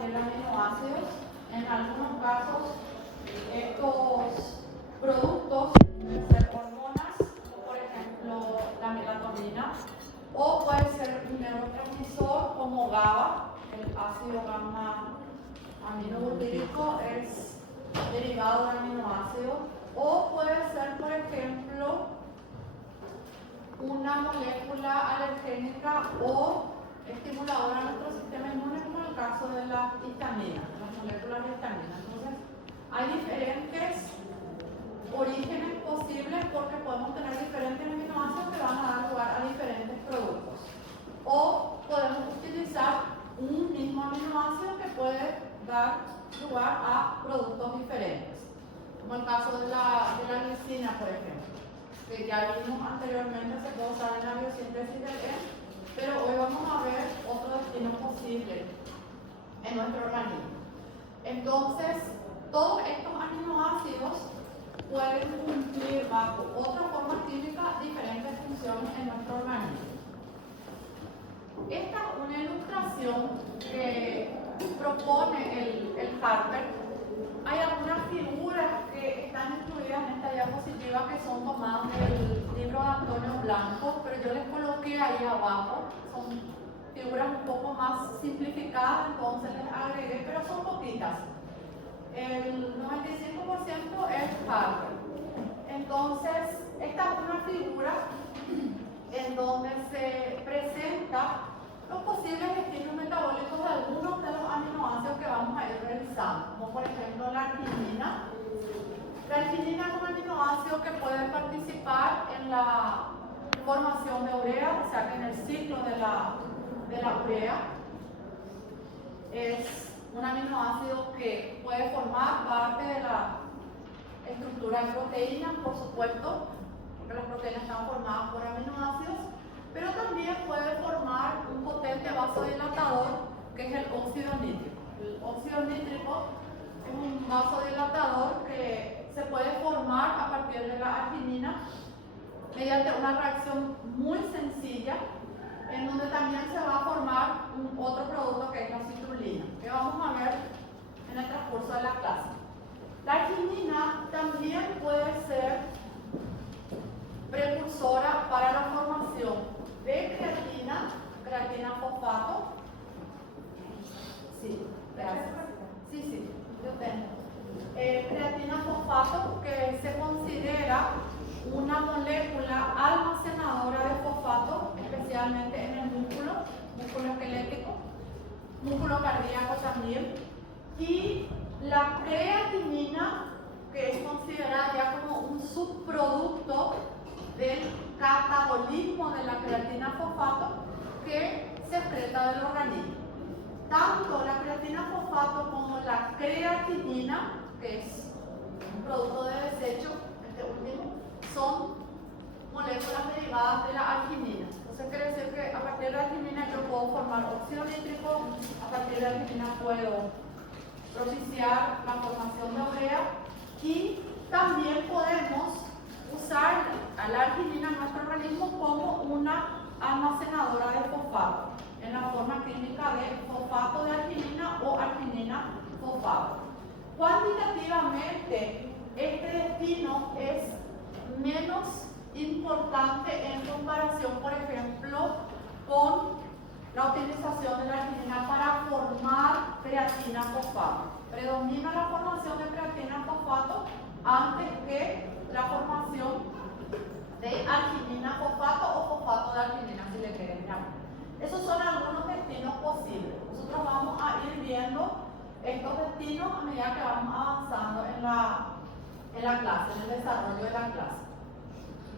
partir de aminoácidos. En algunos casos, estos productos pueden ser hormonas, como por ejemplo la melatonina, o puede ser un neurotransmisor como GABA, el ácido gamma aminobutírico es derivado de aminoácidos, o puede ser, por ejemplo, una molécula alergénica o estimuladora de nuestro sistema inmune, como en el caso de la histamina, las moléculas de histamina. Entonces, hay diferentes orígenes posibles porque podemos tener diferentes aminoácidos que van a dar lugar a diferentes productos. O podemos utilizar un mismo aminoácido que puede dar lugar a productos diferentes, como el caso de la glicina, por ejemplo, que ya vimos anteriormente, se puede usar en la biosíntesis del EN, pero hoy vamos a ver otro destino posible en nuestro organismo. Entonces, todos estos aminoácidos pueden cumplir bajo otra forma química diferentes funciones en nuestro organismo. Esta es una ilustración que propone el Harper. Hay algunas figuras que están incluidas en esta diapositiva que son tomadas del libro de Antonio Blanco, pero yo les coloqué ahí abajo. Son figuras un poco más simplificadas, entonces les agregué, pero son poquitas. El 95% es Harper. Entonces, esta es una figura en donde se presenta los posibles destinos metabólicos de algunos de los aminoácidos que vamos a ir revisando, como por ejemplo la arginina. La arginina es un aminoácido que puede participar en la formación de urea, o sea que en el ciclo de la urea. Es un aminoácido que puede formar parte de la estructura de proteínas, por supuesto, porque las proteínas están formadas por aminoácidos, pero también puede formar un potente vasodilatador que es el óxido nítrico. El óxido nítrico es un vasodilatador que se puede formar a partir de la arginina mediante una reacción muy sencilla, en donde también se va a formar otro producto que es la citrulina, que vamos a ver en el transcurso de la clase. La arginina también puede ser precursora para la formación de creatina fosfato. Sí, gracias. Sí, yo tengo. Creatina fosfato, que se considera una molécula almacenadora de fosfato, especialmente en el músculo esquelético, músculo cardíaco también. Y la creatinina, que es considerada ya como un subproducto del catabolismo de la creatina fosfato que se excreta del organismo. Tanto la creatina fosfato como la creatinina, que es un producto de desecho, este último, son moléculas derivadas de la arginina. Entonces quiere decir que a partir de la arginina yo puedo formar óxido nítrico, a partir de la arginina puedo propiciar la formación de urea y también podemos usar a la arginina en nuestro organismo como una almacenadora de fosfato, en la forma química de fosfato de arginina o arginina fosfato. Cuantitativamente, este destino es menos importante en comparación, por ejemplo, con la utilización de la arginina para formar creatina fosfato. Predomina la formación de creatina fosfato antes que la formación de arginina fosfato o fosfato de arginina, si le quieren llamar. Esos son algunos destinos posibles. Nosotros vamos a ir viendo estos destinos a medida que vamos avanzando en la clase, en el desarrollo de la clase.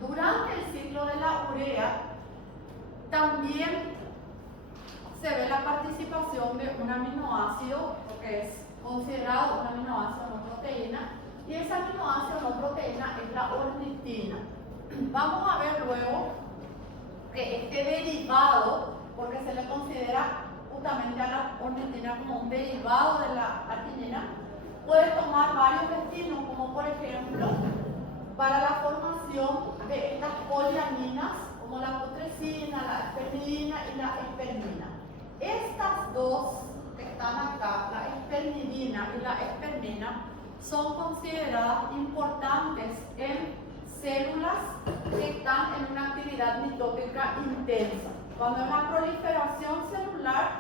Durante el ciclo de la urea también se ve la participación de un aminoácido, que es considerado un aminoácido no proteína, y ese aminoácido no proteína es la ornitina. Vamos a ver luego que este derivado, porque se le considera justamente a la ornitina como un derivado de la arginina, puede tomar varios destinos, como por ejemplo para la formación de estas poliaminas, como la putrescina, la espermidina y la espermina. Estas dos que están acá, la lepidina y la espermina son consideradas importantes en células que están en una actividad mitótica intensa. Cuando hay una proliferación celular,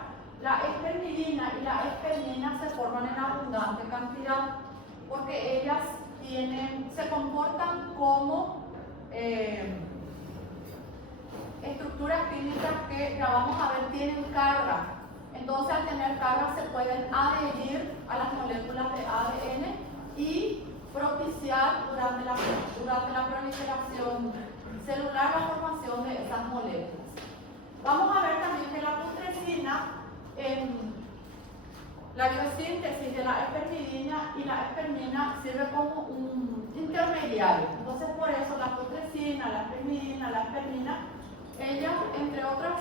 la espermidina y la espermina se forman en abundante cantidad porque ellas se comportan como estructuras químicas que ya vamos a ver tienen carga. Entonces, al tener carga se pueden adherir a las moléculas de ADN y propiciar durante la proliferación celular la formación de esas moléculas. Vamos a ver también que la putrescina en la biosíntesis de la espermidina y la espermina sirve como un intermediario. Entonces, por eso la putrescina, la espermidina, la espermina, ellas, entre otras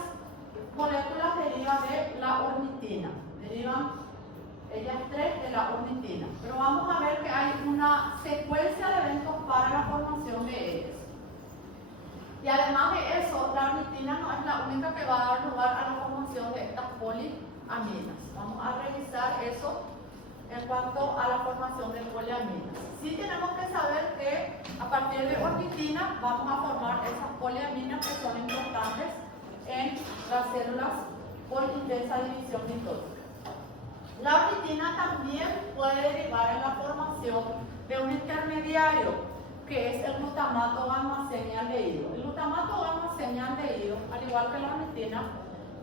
moléculas, derivan de la ornitina. Derivan ellas tres de la ornitina. Pero vamos a ver que hay una secuencia de eventos para la formación de ellas. Y además de eso, la ornitina no es la única que va a dar lugar a la formación de estas poliaminas. Vamos a revisar eso en cuanto a la formación de poliaminas. Sí tenemos que saber que a partir de ornitina vamos a formar esas poliaminas que son importantes en las células por intensa división mitótica. La ornitina también puede derivar en la formación de un intermediario que es el glutamato gamma semialdehído. El glutamato gamma semialdehído, al igual que la ornitina,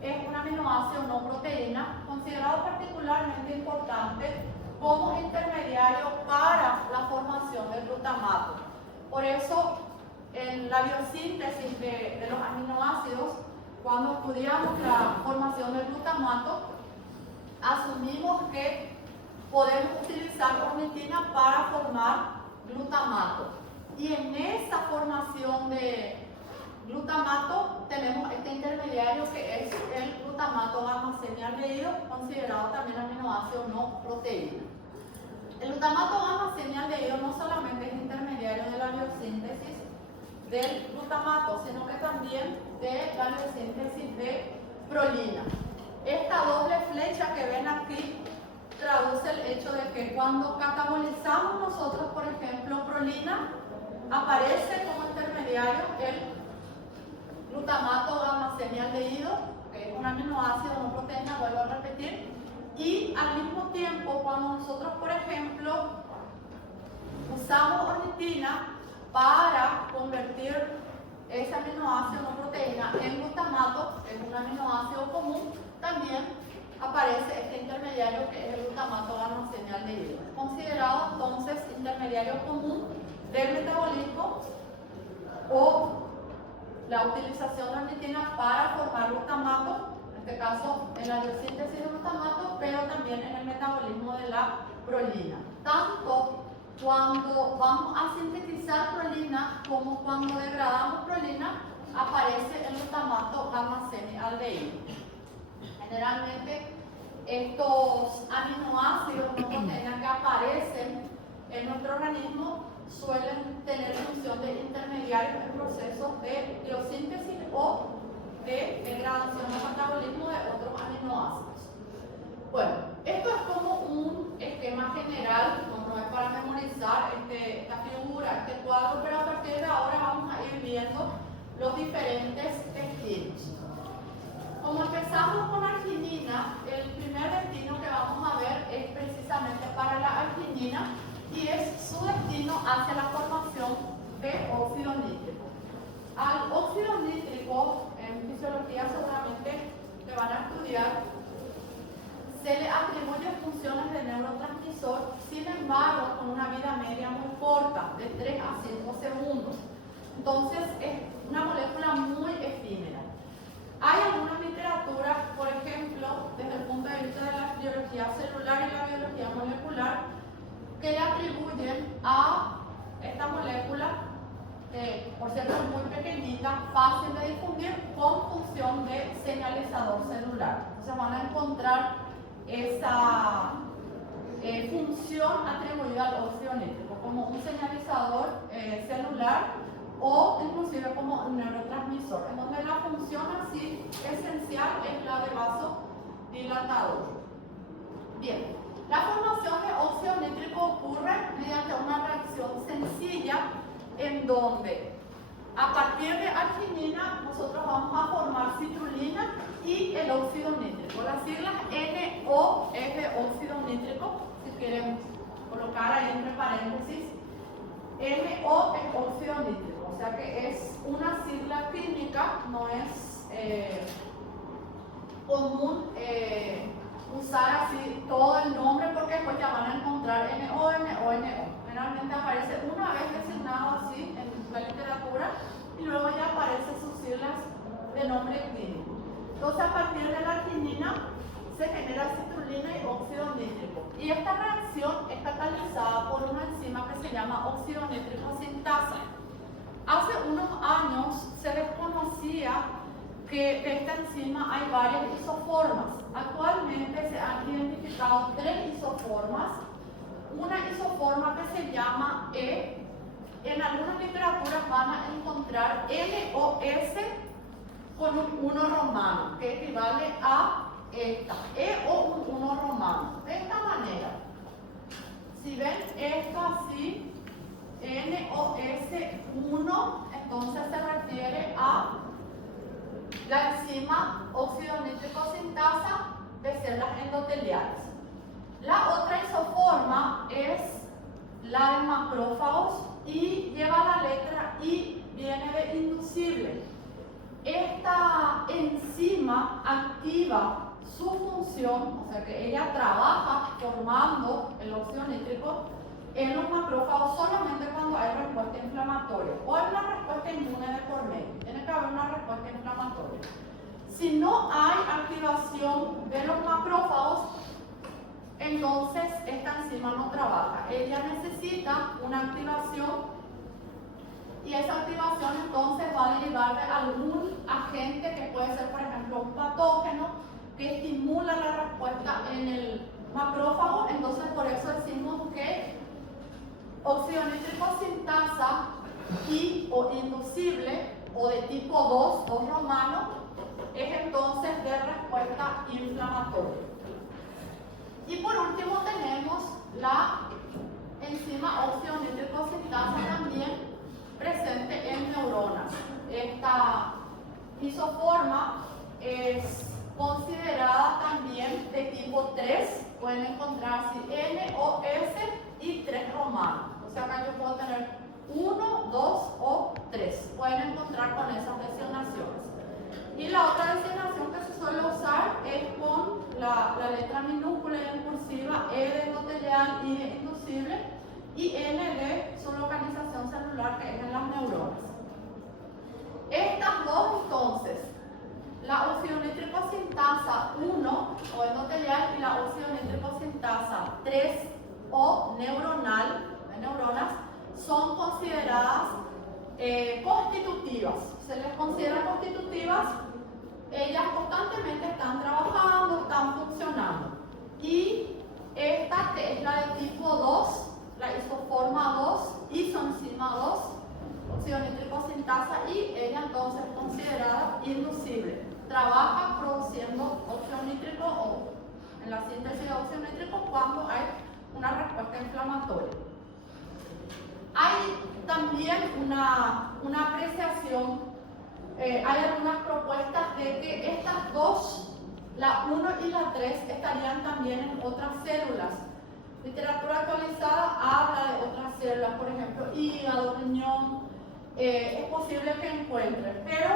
es un aminoácido no proteína considerado particularmente importante como intermediario para la formación del glutamato. Por eso, en la biosíntesis de los aminoácidos, cuando estudiamos la formación del glutamato, asumimos que podemos utilizar ornitina para formar glutamato. Y en esa formación de glutamato tenemos este intermediario que es el glutamato gamma semialdehído, considerado también aminoácido no proteína. El glutamato gamma semialdehído no solamente es intermediario de la biosíntesis del glutamato, sino que también de la biosíntesis de prolina. Esta doble flecha que ven aquí traduce el hecho de que cuando catabolizamos nosotros, por ejemplo, prolina, aparece como intermediario el glutamato gamma semialdehído, que es un aminoácido no proteína, vuelvo a repetir, y al mismo tiempo cuando nosotros, por ejemplo, usamos ornitina para convertir ese aminoácido no proteína en glutamato, que es un aminoácido común, también aparece este intermediario que es el glutamato gamma semialdehído, considerado entonces intermediario común del metabolismo o la utilización de ornitina para formar glutamato, en este caso en la biosíntesis de glutamato, pero también en el metabolismo de la prolina. Tanto cuando vamos a sintetizar prolina como cuando degradamos prolina, aparece el glutamato gamma semialdehído. Generalmente estos aminoácidos no proteínas que aparecen en nuestro organismo suelen tener función de intermediarios en procesos de biosíntesis o de degradación o metabolismo de otros aminoácidos. Bueno, esto es como un esquema general, no es para memorizar esta figura, este cuadro, pero a partir de ahora vamos a ir viendo los diferentes destinos. Como empezamos con arginina, el primer destino que vamos a ver es precisamente para la arginina y es su destino hacia la formación de óxido nítrico. Al óxido nítrico, en fisiología seguramente que van a estudiar, se le atribuyen funciones de neurotransmisor, sin embargo, con una vida media muy corta, de 3 a 5 segundos. Entonces, es una molécula muy efímera. Hay algunas literaturas, por ejemplo, desde el punto de vista de la biología celular y la biología molecular, que le atribuyen a esta molécula, por cierto es muy pequeñita, fácil de difundir, con función de señalizador celular. Entonces van a encontrar esa función atribuida al óxido nítrico como un señalizador celular o inclusive como un neurotransmisor, en donde la función así esencial es la de vasodilatador. Bien, la formación reacción sencilla en donde a partir de arginina nosotros vamos a formar citrulina y el óxido nítrico. Las siglas NO es de óxido nítrico, si quieren colocar ahí entre paréntesis. NO es óxido nítrico, o sea que es una sigla química, no es común usar así todo el nombre porque después ya van a encontrar NO. Generalmente aparece una vez designado así en la literatura y luego ya aparecen sus siglas de nombre clínico. Entonces a partir de la arginina se genera citrulina y óxido nítrico. Y esta reacción es catalizada por una enzima que se llama óxido nítrico sintasa. Hace unos años se desconocía que de esta enzima hay varias isoformas. Actualmente se han identificado 3 isoformas. Una isoforma que se llama E. En algunas literaturas van a encontrar NOS con un 1 romano, que equivale a esta, E o un 1 romano. De esta manera, si ven esto así, NOS1, entonces se refiere a la enzima óxido nítrico sintasa de células endoteliales. La otra isoforma es la de macrófagos y lleva la letra I, viene de inducible. Esta enzima activa su función, o sea que ella trabaja formando el óxido nítrico en los macrófagos solamente cuando hay respuesta inflamatoria o hay una respuesta inmune de por medio. Tiene que haber una respuesta inflamatoria. Si no hay activación de los macrófagos, entonces esta enzima no trabaja. Ella necesita una activación y esa activación entonces va a derivar de algún agente que puede ser, por ejemplo, un patógeno que estimula la respuesta en el macrófago. Entonces por eso decimos que óxido nítrico sintasa y o inducible o de tipo 2 romano es entonces de respuesta inflamatoria. Y por último tenemos la enzima óxido nítrico sintasa también presente en neuronas. Esta isoforma es considerada también de tipo 3, pueden encontrar así NOS y 3 romanos. O sea, acá yo puedo tener 1, 2 o 3. Pueden encontrar con esas designaciones. Y la otra designación que se suele usar es con la letra minúscula y en cursiva, E de endotelial, I de inducible y N de su localización celular, que es en las neuronas. Estas dos entonces, la óxido nítrico sintasa 1 o endotelial y la óxido nítrico sintasa 3 o neuronal de neuronas, son consideradas constitutivas. Se les considera constitutivas. Ellas constantemente están trabajando, están funcionando. Y esta, que es la de tipo 2, la isoforma 2, isoenzima 2, óxido nítrico sintasa, y ella entonces es considerada inducible. Trabaja produciendo óxido nítrico o en la síntesis de óxido nítrico cuando hay una respuesta inflamatoria. Hay también una apreciación, hay algunas propuestas de que estas dos, la 1 y la 3, estarían también en otras células. Literatura actualizada habla de otras células, por ejemplo, hígado, riñón, es posible que encuentren, pero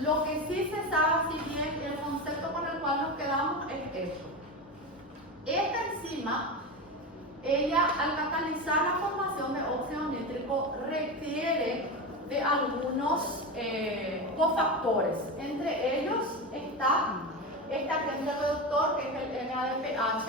lo que sí se sabe, si bien el concepto con el cual nos quedamos es esto. Esta enzima, ella al catalizar la formación de óxido nítrico requiere de algunos cofactores. Entre ellos está este agente reductor, que es el NADPH.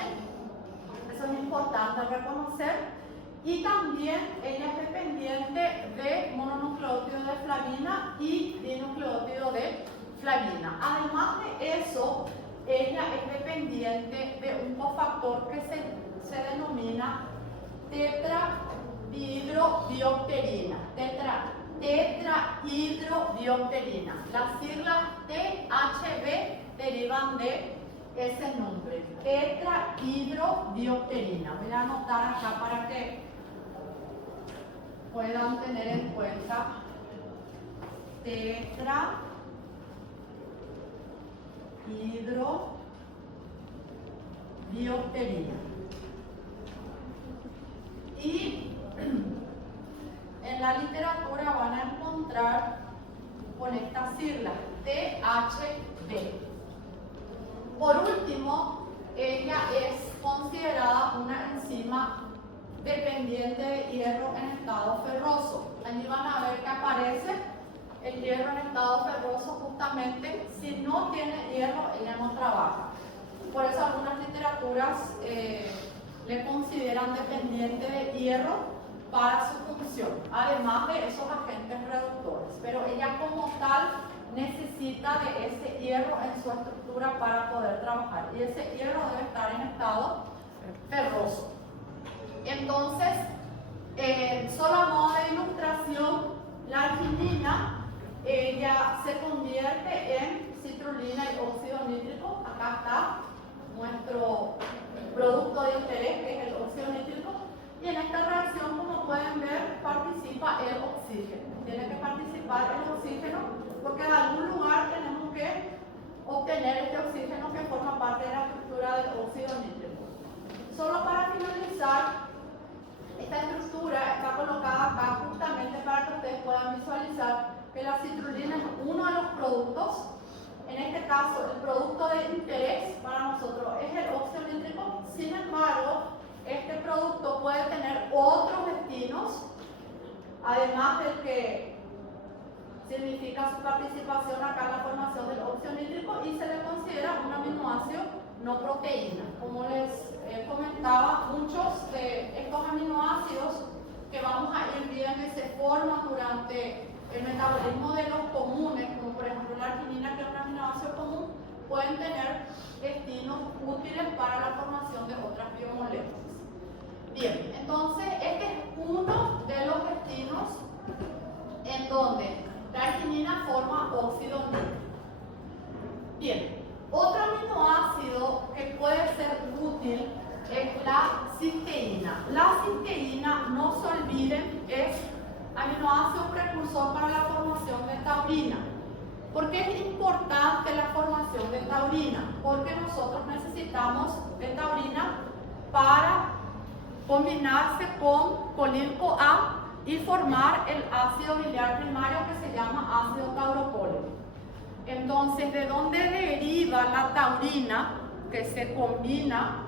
Eso es importante reconocer. Y también ella es dependiente de mononucleótido de flavina y dinucleótido de flavina. Además de eso, ella es dependiente de un cofactor que se denomina tetrahidrobiopterina. Tetrahidrobiopterina. Las siglas THB derivan de ese nombre, tetrahidrobiopterina. Voy a anotar acá para que puedan tener en cuenta tetrahidrobiopterina. Y en la literatura van a encontrar con estas siglas THB. Por último, ella es considerada una enzima dependiente de hierro en estado ferroso. Allí van a ver que aparece el hierro en estado ferroso justamente. Si no tiene hierro, ella no trabaja. Por eso algunas literaturas le consideran dependiente de hierro para su función, además de esos agentes reductores. Pero ella como tal necesita de ese hierro en su estructura para poder trabajar. Y ese hierro debe estar en estado ferroso. Entonces, solo a modo de ilustración, la arginina, ella se convierte en citrulina y óxido nítrico. Acá está nuestro producto de interés, que es el óxido nítrico. Y en esta reacción, como pueden ver, participa el oxígeno. Tiene que participar el oxígeno porque de algún lugar tenemos que obtener este oxígeno que forma parte de la estructura del óxido nítrico. Solo para finalizar, esta estructura está colocada acá justamente para que ustedes puedan visualizar que la citrulina es uno de los productos. En este caso, el producto de interés para nosotros es el óxido nítrico. Sin embargo, este producto puede tener otros destinos, además del que significa su participación acá en la formación del óxido nítrico, y se le considera un aminoácido no proteína. Como les comentaba, muchos de estos aminoácidos que vamos a ir viendo que se forman durante el metabolismo de los comunes, como por ejemplo la arginina, que es un aminoácido común, pueden tener destinos útiles para la formación de otras biomoléculas. Bien, entonces este es uno de los destinos en donde la arginina forma óxido nítrico. Bien, otro aminoácido que puede ser útil es la cisteína. La cisteína, no se olviden, es aminoácido precursor para la formación de taurina. ¿Por qué es importante la formación de taurina? Porque nosotros necesitamos de taurina para combinarse con colil-CoA y formar el ácido biliar primario que se llama ácido taurocólico. Entonces, ¿de dónde deriva la taurina que se combina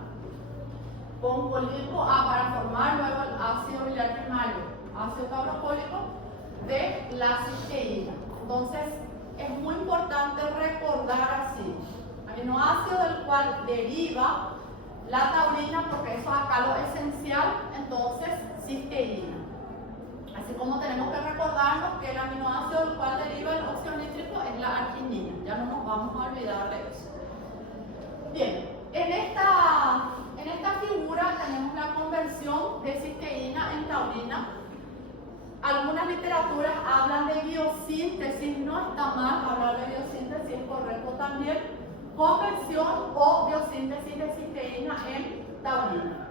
con colil-CoA para formar luego el ácido biliar primario, ácido taurocólico? De la cisteína. Entonces, es muy importante recordar así: aminoácido del cual deriva la taurina, porque eso es acá lo esencial, entonces cisteína. Así como tenemos que recordarnos que el aminoácido del cual deriva el óxido nítrico es la arginina. Ya no nos vamos a olvidar de eso. Bien, en esta figura tenemos la conversión de cisteína en taurina. Algunas literaturas hablan de biosíntesis, no está mal hablar de biosíntesis, es correcto también. Conversión o biosíntesis de cisteína en taurina.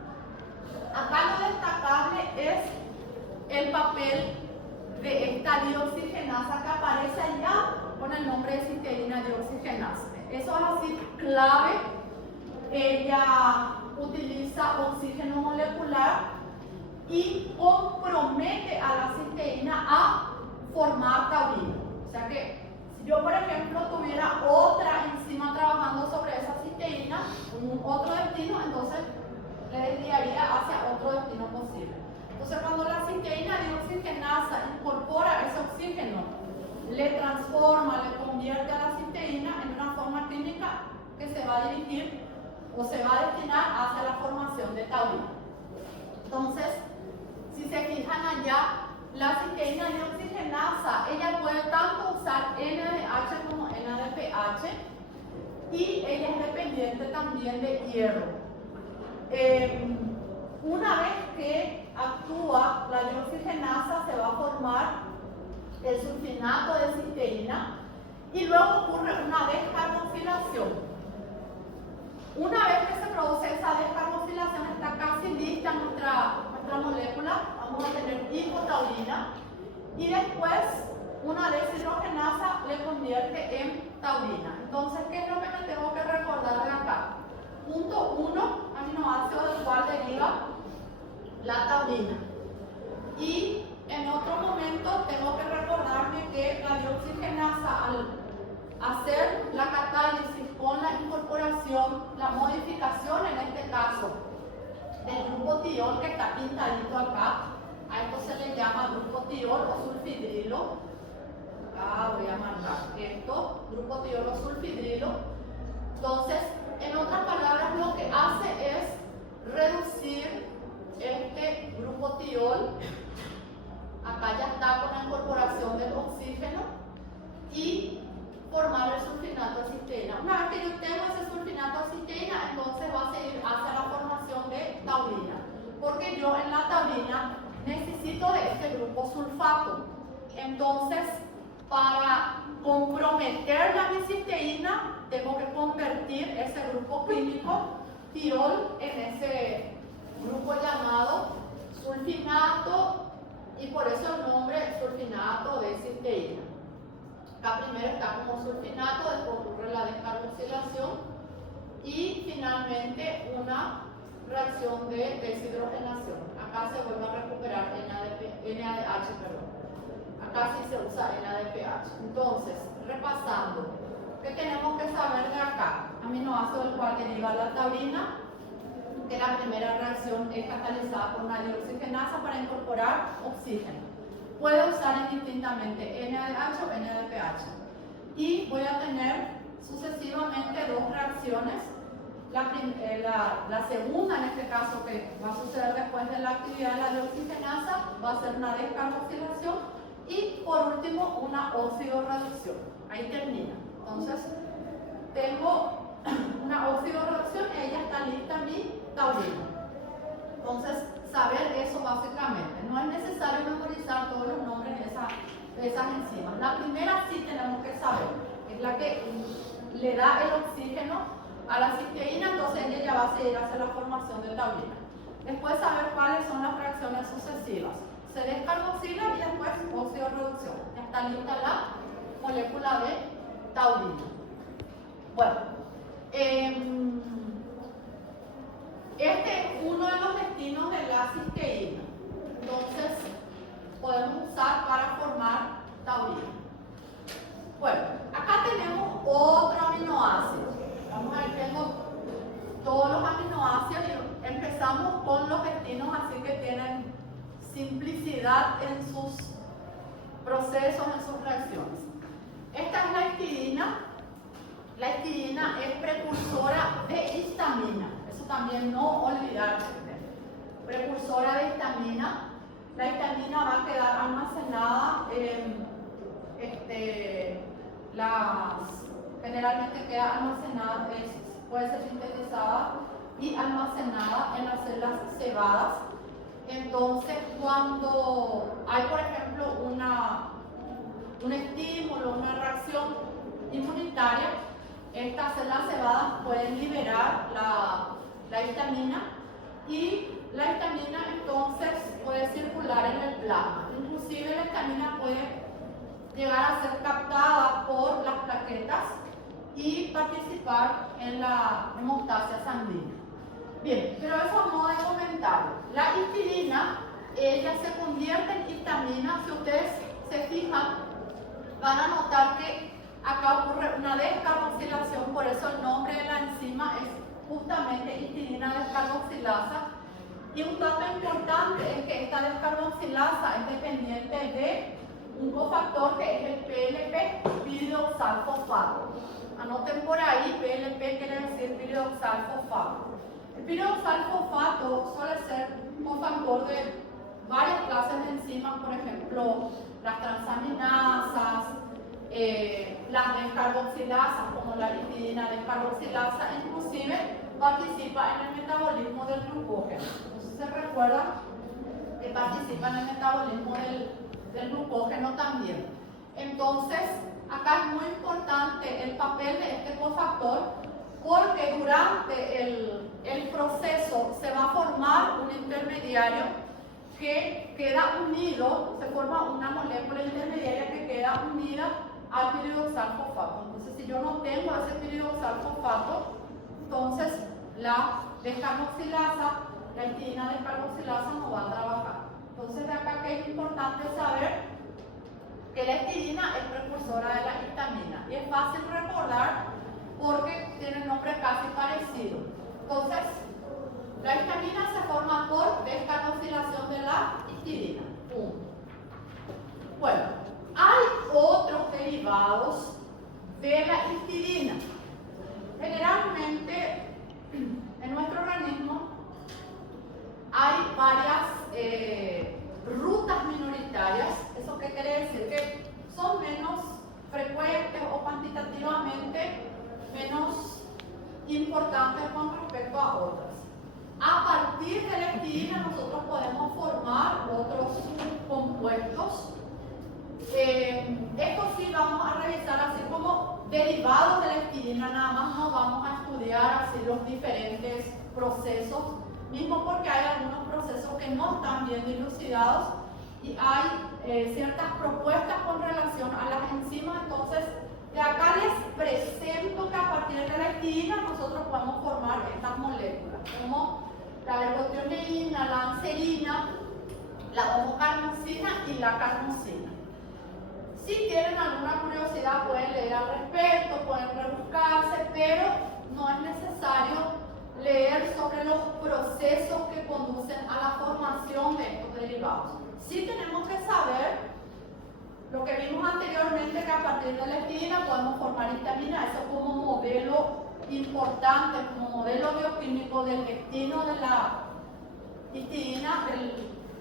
Acá lo destacable es el papel de esta dioxigenasa que aparece allá con el nombre de cisteína dioxigenasa. Eso es así clave. Ella utiliza oxígeno molecular y compromete a la cisteína a formar taurina. O sea que si yo, por ejemplo, tuviera otra enzima trabajando sobre esa cisteína, un otro destino, entonces le desviaría hacia otro destino posible. Entonces, cuando la cisteína dioxigenasa incorpora ese oxígeno, le transforma, le convierte a la cisteína en una forma química que se va a dirigir o se va a destinar hacia la formación de taurina. Entonces, si se fijan allá, la cisteína dioxigenasa, ella puede tanto usar NADH como NADPH, y ella es dependiente también de hierro. Una vez que actúa la dioxigenasa, se va a formar el sulfinato de cisteína y luego ocurre una descarboxilación. Una vez que se produce esa descarboxilación, está casi lista nuestra molécula vamos a tener hipotaurina, y después una deshidrogenasa le convierte en taurina. Entonces, ¿qué es lo que me tengo que recordar de acá? Punto 1, aminoácido del cual deriva la taurina. Y en otro momento tengo que recordarme que la dioxigenasa, al hacer la catálisis con la incorporación, la modificación en este caso del grupo tiol, que está pintadito acá, a esto se le llama grupo tiol o sulfidrilo. Acá voy a marcar esto, grupo tiol o sulfidrilo. Entonces, en otras palabras, lo que hace es reducir este grupo tiol. Acá ya está con la incorporación del oxígeno y formar el sulfinato de cisteína. Una vez que yo tengo ese sulfinato de cisteína, entonces va a seguir hacia la formación de taurina, porque yo en la taurina necesito de este grupo sulfato. Entonces, para comprometer la bicisteína, tengo que convertir ese grupo químico tiol en ese grupo llamado sulfinato, y por eso el nombre sulfinato de cisteína. Acá primero está como sulfinato, después ocurre la descarboxilación y finalmente una reacción de deshidrogenación. Acá se vuelve a recuperar NADH, perdón. Acá sí se usa NADPH. Entonces, repasando, ¿qué tenemos que saber de acá? Aminoácido del cual deriva la taurina, que la primera reacción es catalizada por una dioxigenasa para incorporar oxígeno. Puede usar indistintamente NADH o NADPH. Y voy a tener sucesivamente dos reacciones. La segunda, en este caso, que va a suceder después de la actividad de la dioxigenasa, va a ser una descarboxilación y, por último, una oxidorreducción. Ahí termina. Entonces, tengo una oxidorreducción y ahí ya está lista mi taurina. Entonces, saber eso básicamente. No es necesario memorizar todos los nombres de esas enzimas. La primera sí tenemos que saber, es la que le da el oxígeno a la cisteína, entonces ella ya va a seguir hacia la formación de taurina. Después saber cuáles son las reacciones sucesivas. Se descarboxila y después oxidorreducción. Ya está lista la molécula de taurina. Bueno, este es uno de los destinos de la cisteína. Entonces, podemos usar para formar taurina. Bueno, acá tenemos otro aminoácido. Vamos a ver, tengo todos los aminoácidos y empezamos con los destinos así que tienen simplicidad en sus procesos, en sus reacciones. Esta es la histidina. La histidina es precursora de histamina. Eso también no olvidarse. Precursora de histamina. La histamina va a quedar almacenada en generalmente queda almacenada, puede ser sintetizada y almacenada en las células cebadas. Entonces, cuando hay, por ejemplo, un estímulo, una reacción inmunitaria, estas células cebadas pueden liberar la histamina y la histamina entonces puede circular en el plasma. Inclusive la histamina puede llegar a ser captada por las plaquetas y participar en la hemostasia sanguínea. Bien, pero eso a modo de comentario. La histidina, ella se convierte en histamina. Si ustedes se fijan, van a notar que acá ocurre una descarboxilación, por eso el nombre de la enzima es justamente histidina descarboxilasa. Y un dato importante es que esta descarboxilasa es dependiente de un cofactor que es el PLP, piridoxalfosfato. Anoten por ahí, PLP quiere decir piridoxalfosfato. El piridoxalfosfato suele ser cofactor de varias clases de enzimas, por ejemplo, las transaminasas, las descarboxilasas, como la histidina descarboxilasa, inclusive participa en el metabolismo del glucógeno. Entonces se recuerda que participa en el metabolismo del glucógeno también. Entonces, acá es muy importante el papel de este cofactor, porque durante el proceso se va a formar un intermediario que queda unido, se forma una molécula intermediaria que queda unida al piridoxal-fosfato. Entonces, si yo no tengo ese piridoxal-fosfato, entonces la descarboxilasa, la histidina descarboxilasa no va a trabajar. Entonces, de acá que es importante saber que la histidina es precursora de la histamina. Y es fácil recordar porque tiene nombre casi parecido. Entonces, la histamina se forma por descarboxilación de la histidina. Bueno, hay otros derivados de la histidina. Generalmente, en nuestro organismo hay varias rutas minoritarias. ¿Eso qué quiere decir? Que son menos frecuentes o cuantitativamente menos importantes con respecto a otras. A partir de la histidina nosotros podemos formar otros compuestos. Esto sí vamos a revisar así como derivados de la histidina, nada más no vamos a estudiar así los diferentes procesos, mismo porque hay algunos procesos que no están bien dilucidados y hay ciertas propuestas con relación a las enzimas. Entonces, de acá les presento que a partir de la histidina nosotros podemos formar estas moléculas, como la ergotioneína, la anserina, la homocarnosina y la carnosina. Si tienen alguna curiosidad pueden leer al respecto, pueden rebuscarse, pero no es necesario leer sobre los procesos que conducen a la formación de estos derivados. Sí tenemos que saber lo que vimos anteriormente, que a partir de la histidina podemos formar histamina. Eso como modelo importante, como modelo bioquímico del destino de la histidina,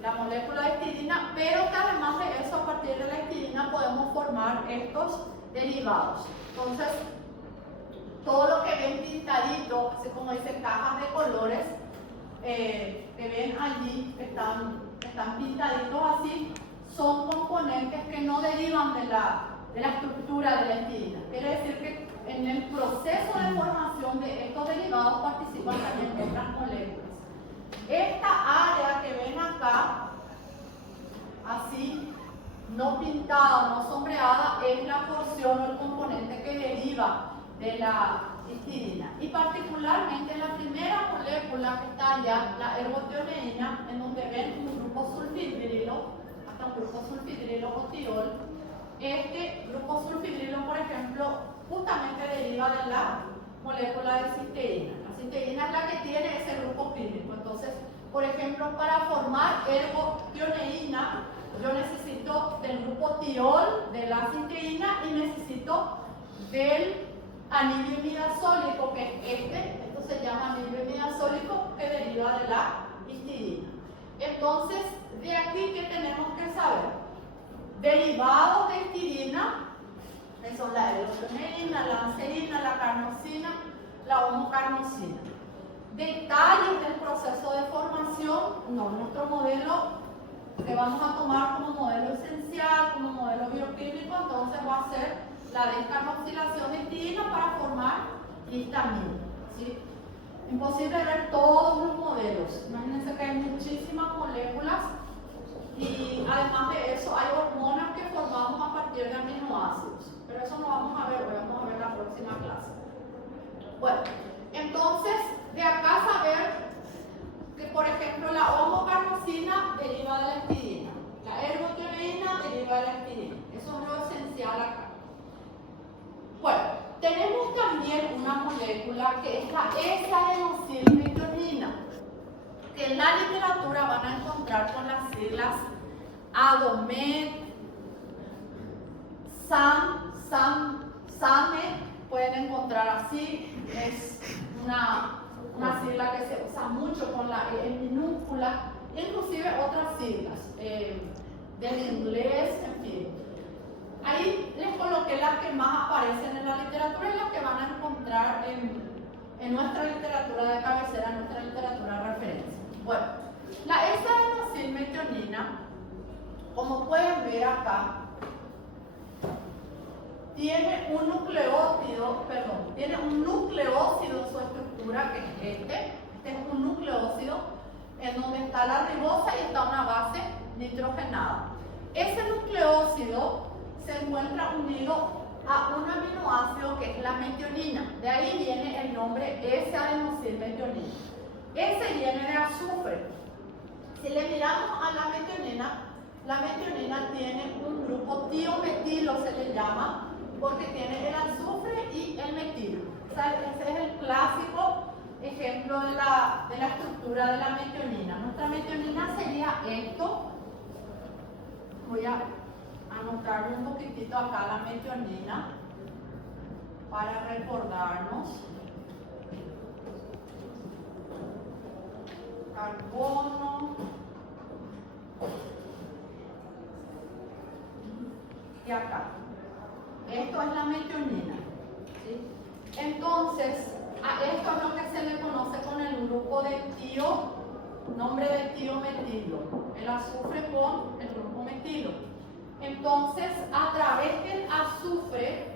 la molécula de histidina, pero que además de eso, a partir de la histidina podemos formar estos derivados. Entonces, todo lo que ven pintadito, así como dicen cajas de colores, que ven allí, están pintaditos así, son componentes que no derivan de la estructura de la histidina. Quiere decir que en el proceso de formación de estos derivados participan también otras moléculas. Esta área que ven acá, así, no pintada, no sombreada, es la porción o el componente que deriva de la histidina. Y particularmente la primera molécula que está allá, la ergotioneína, en donde ven un grupo sulfidrilo, hasta un grupo sulfidrilo o tirol. Este grupo sulfidrilo, por ejemplo, justamente deriva de la molécula de cisteína. La cisteína es la que tiene ese grupo químico. Entonces, por ejemplo, para formar ergotioneína, yo necesito del grupo tirol de la cisteína y necesito del anhídrido imidazólico, que es esto se llama anhídrido imidazólico, que deriva de la histidina. Entonces, de aquí, ¿qué tenemos que saber? Derivados de histidina, que son la ergotioneína, la anserina, la carnosina, la homocarnosina. Detalles del proceso de formación, no, nuestro modelo que vamos a tomar como modelo esencial, como modelo bioquímico, entonces va a ser la descarboxilación de histidina para formar histamina, ¿sí? Imposible ver todos los modelos. Imagínense que hay muchísimas moléculas y además de eso hay hormonas que formamos a partir de aminoácidos. Pero eso no vamos a ver hoy, vamos a ver la próxima clase. Bueno, entonces de acá saber que, por ejemplo, la homocarnosina deriva de la histidina, la ergotioneína deriva de la histidina. Eso es lo esencial acá. Bueno, tenemos también una molécula que es la S-adenosilmetionina, que en la literatura van a encontrar con las siglas ADOMET, SAME, pueden encontrar así, es una sigla que se usa mucho con la E minúscula, inclusive otras siglas del inglés, en fin. Ahí les coloqué las que más aparecen en la literatura y las que van a encontrar en nuestra literatura de cabecera, en nuestra literatura de referencia. Bueno, la S-adenosilmetionina, como pueden ver acá, tiene un nucleósido en su estructura, que es este es un nucleósido en donde está está la ribosa y está una base nitrogenada. Ese nucleócido se encuentra unido a un aminoácido que es la metionina. De ahí viene el nombre S-adenosilmetionina. S viene de azufre. Si le miramos a la metionina tiene un grupo tiometilo, se le llama, porque tiene el azufre y el metilo. O sea, ese es el clásico ejemplo de la estructura de la metionina. Nuestra metionina sería esto. Voy a anotarle un poquitito acá la metionina para recordarnos. Carbono y acá. Esto es la metionina, ¿sí? Entonces, a esto es lo que se le conoce con el grupo de nombre de tiometilo, el azufre con el grupo metilo. Entonces, a través del azufre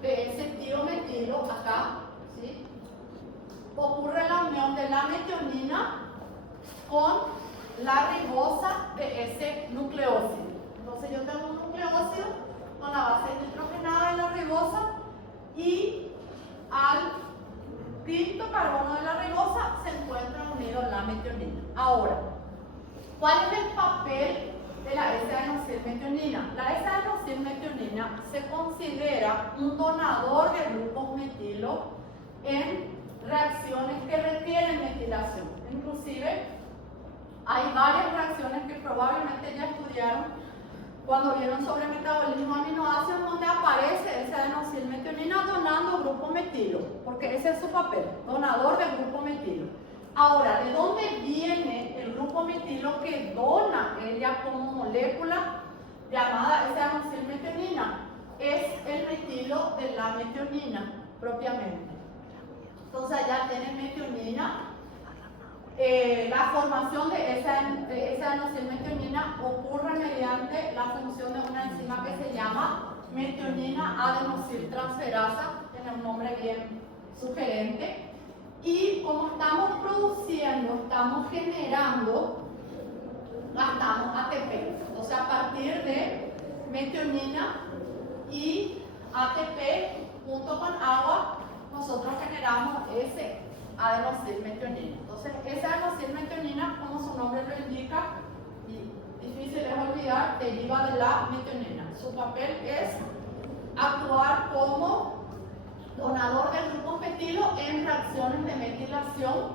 de ese tiometilo, acá, ¿sí?, ocurre la unión de la metionina con la ribosa de ese nucleócido. Entonces, yo tengo un nucleócido con la base nitrogenada de la ribosa y al quinto carbono de la ribosa se encuentra unido la metionina. Ahora, ¿cuál es el papel de la S-adenosilmetionina? La S-adenosilmetionina se considera un donador de grupos metilo en reacciones que requieren metilación. Inclusive, hay varias reacciones que probablemente ya estudiaron cuando vieron sobre metabolismo de aminoácidos, donde aparece esa adenosilmetionina donando grupo metilo, porque ese es su papel, donador del grupo metilo. Ahora, ¿de dónde viene el grupo metilo que dona ella como molécula llamada esa adenosilmetionina? Es el metilo de la metionina propiamente. Entonces allá tiene metionina. La formación de esa adenosilmetionina ocurre mediante la función de una enzima que se llama metionina adenosiltransferasa, tiene un nombre bien sugerente. Y como estamos produciendo, estamos generando, gastamos ATP. Entonces, a partir de metionina y ATP junto con agua, nosotros generamos ese adenosilmetionina. Entonces, esa adenosilmetionina, como su nombre lo indica, y difícil es olvidar, deriva de la metionina. Su papel es actuar como donador del grupo metilo en reacciones de metilación.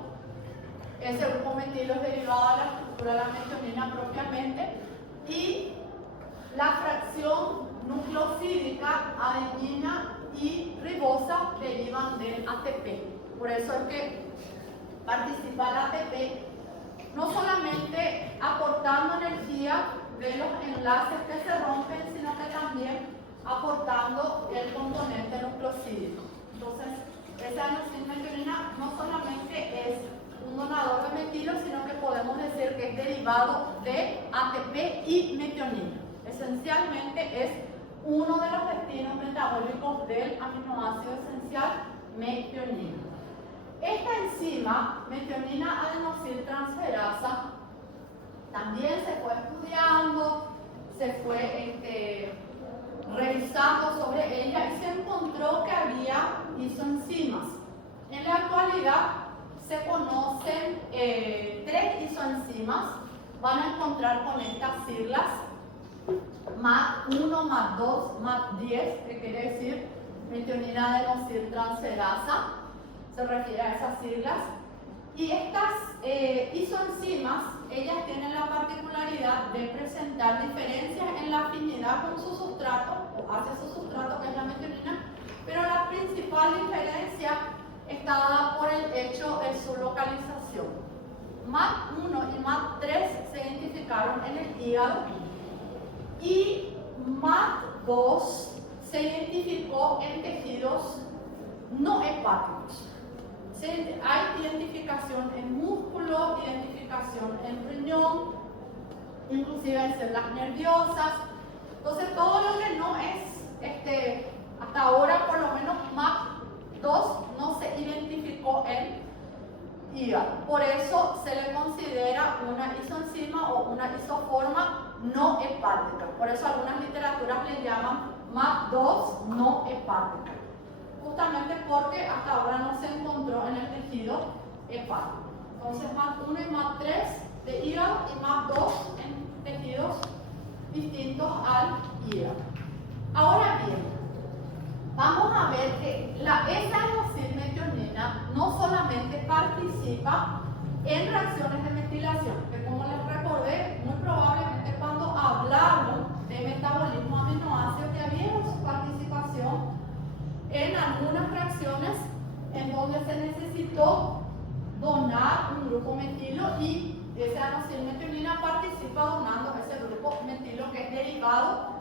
Ese grupo metilo es derivado de la estructura de la metionina propiamente, y la fracción nucleosídica, adenina y ribosa, derivan del ATP. Por eso es que participa el ATP no solamente aportando energía de los enlaces que se rompen, sino que también aportando el componente nucleosídico. Entonces, esa adenosilmetionina no solamente es un donador de metilo, sino que podemos decir que es derivado de ATP y metionina. Esencialmente es uno de los destinos metabólicos del aminoácido esencial metionina. Esta enzima, metionina adenosiltransferasa, también se fue estudiando, se fue revisando sobre ella y se encontró que había isoenzimas. En la actualidad se conocen 3 isoenzimas. Van a encontrar con estas siglas MAD1, MAD2, MAD10, que quiere decir metionina adenosiltransferasa, se refiere a esas siglas. Y estas isoenzimas, ellas tienen la particularidad de presentar diferencias en la afinidad con su sustrato, o hacia su sustrato, que es la metionina, pero la principal diferencia está dada por el hecho de su localización. MAD1 y MAD3 se identificaron en el hígado, y MAD2 se identificó en tejidos no hepáticos. Hay identificación en músculo, identificación en riñón, inclusive en células nerviosas. Entonces, todo lo que no es, hasta ahora por lo menos MAD2 no se identificó en hígado. Por eso se le considera una isoenzima o una isoforma no hepática. Por eso algunas literaturas le llaman MAP2 no hepática. Justamente porque hasta ahora no se encontró en el tejido hepático. Entonces MAP1 y MAP3 de hígado y MAP2 en tejidos distintos al hígado. Ahora bien, vamos a ver que la S-adenosine-metionina no solamente participa en reacciones de metilación, que como les recordé, muy probablemente cuando hablamos de metabolismo aminoácido que vimos su participación en algunas reacciones en donde se necesitó donar un grupo metilo y S-adenosine-metionina participa donando ese grupo metilo que es derivado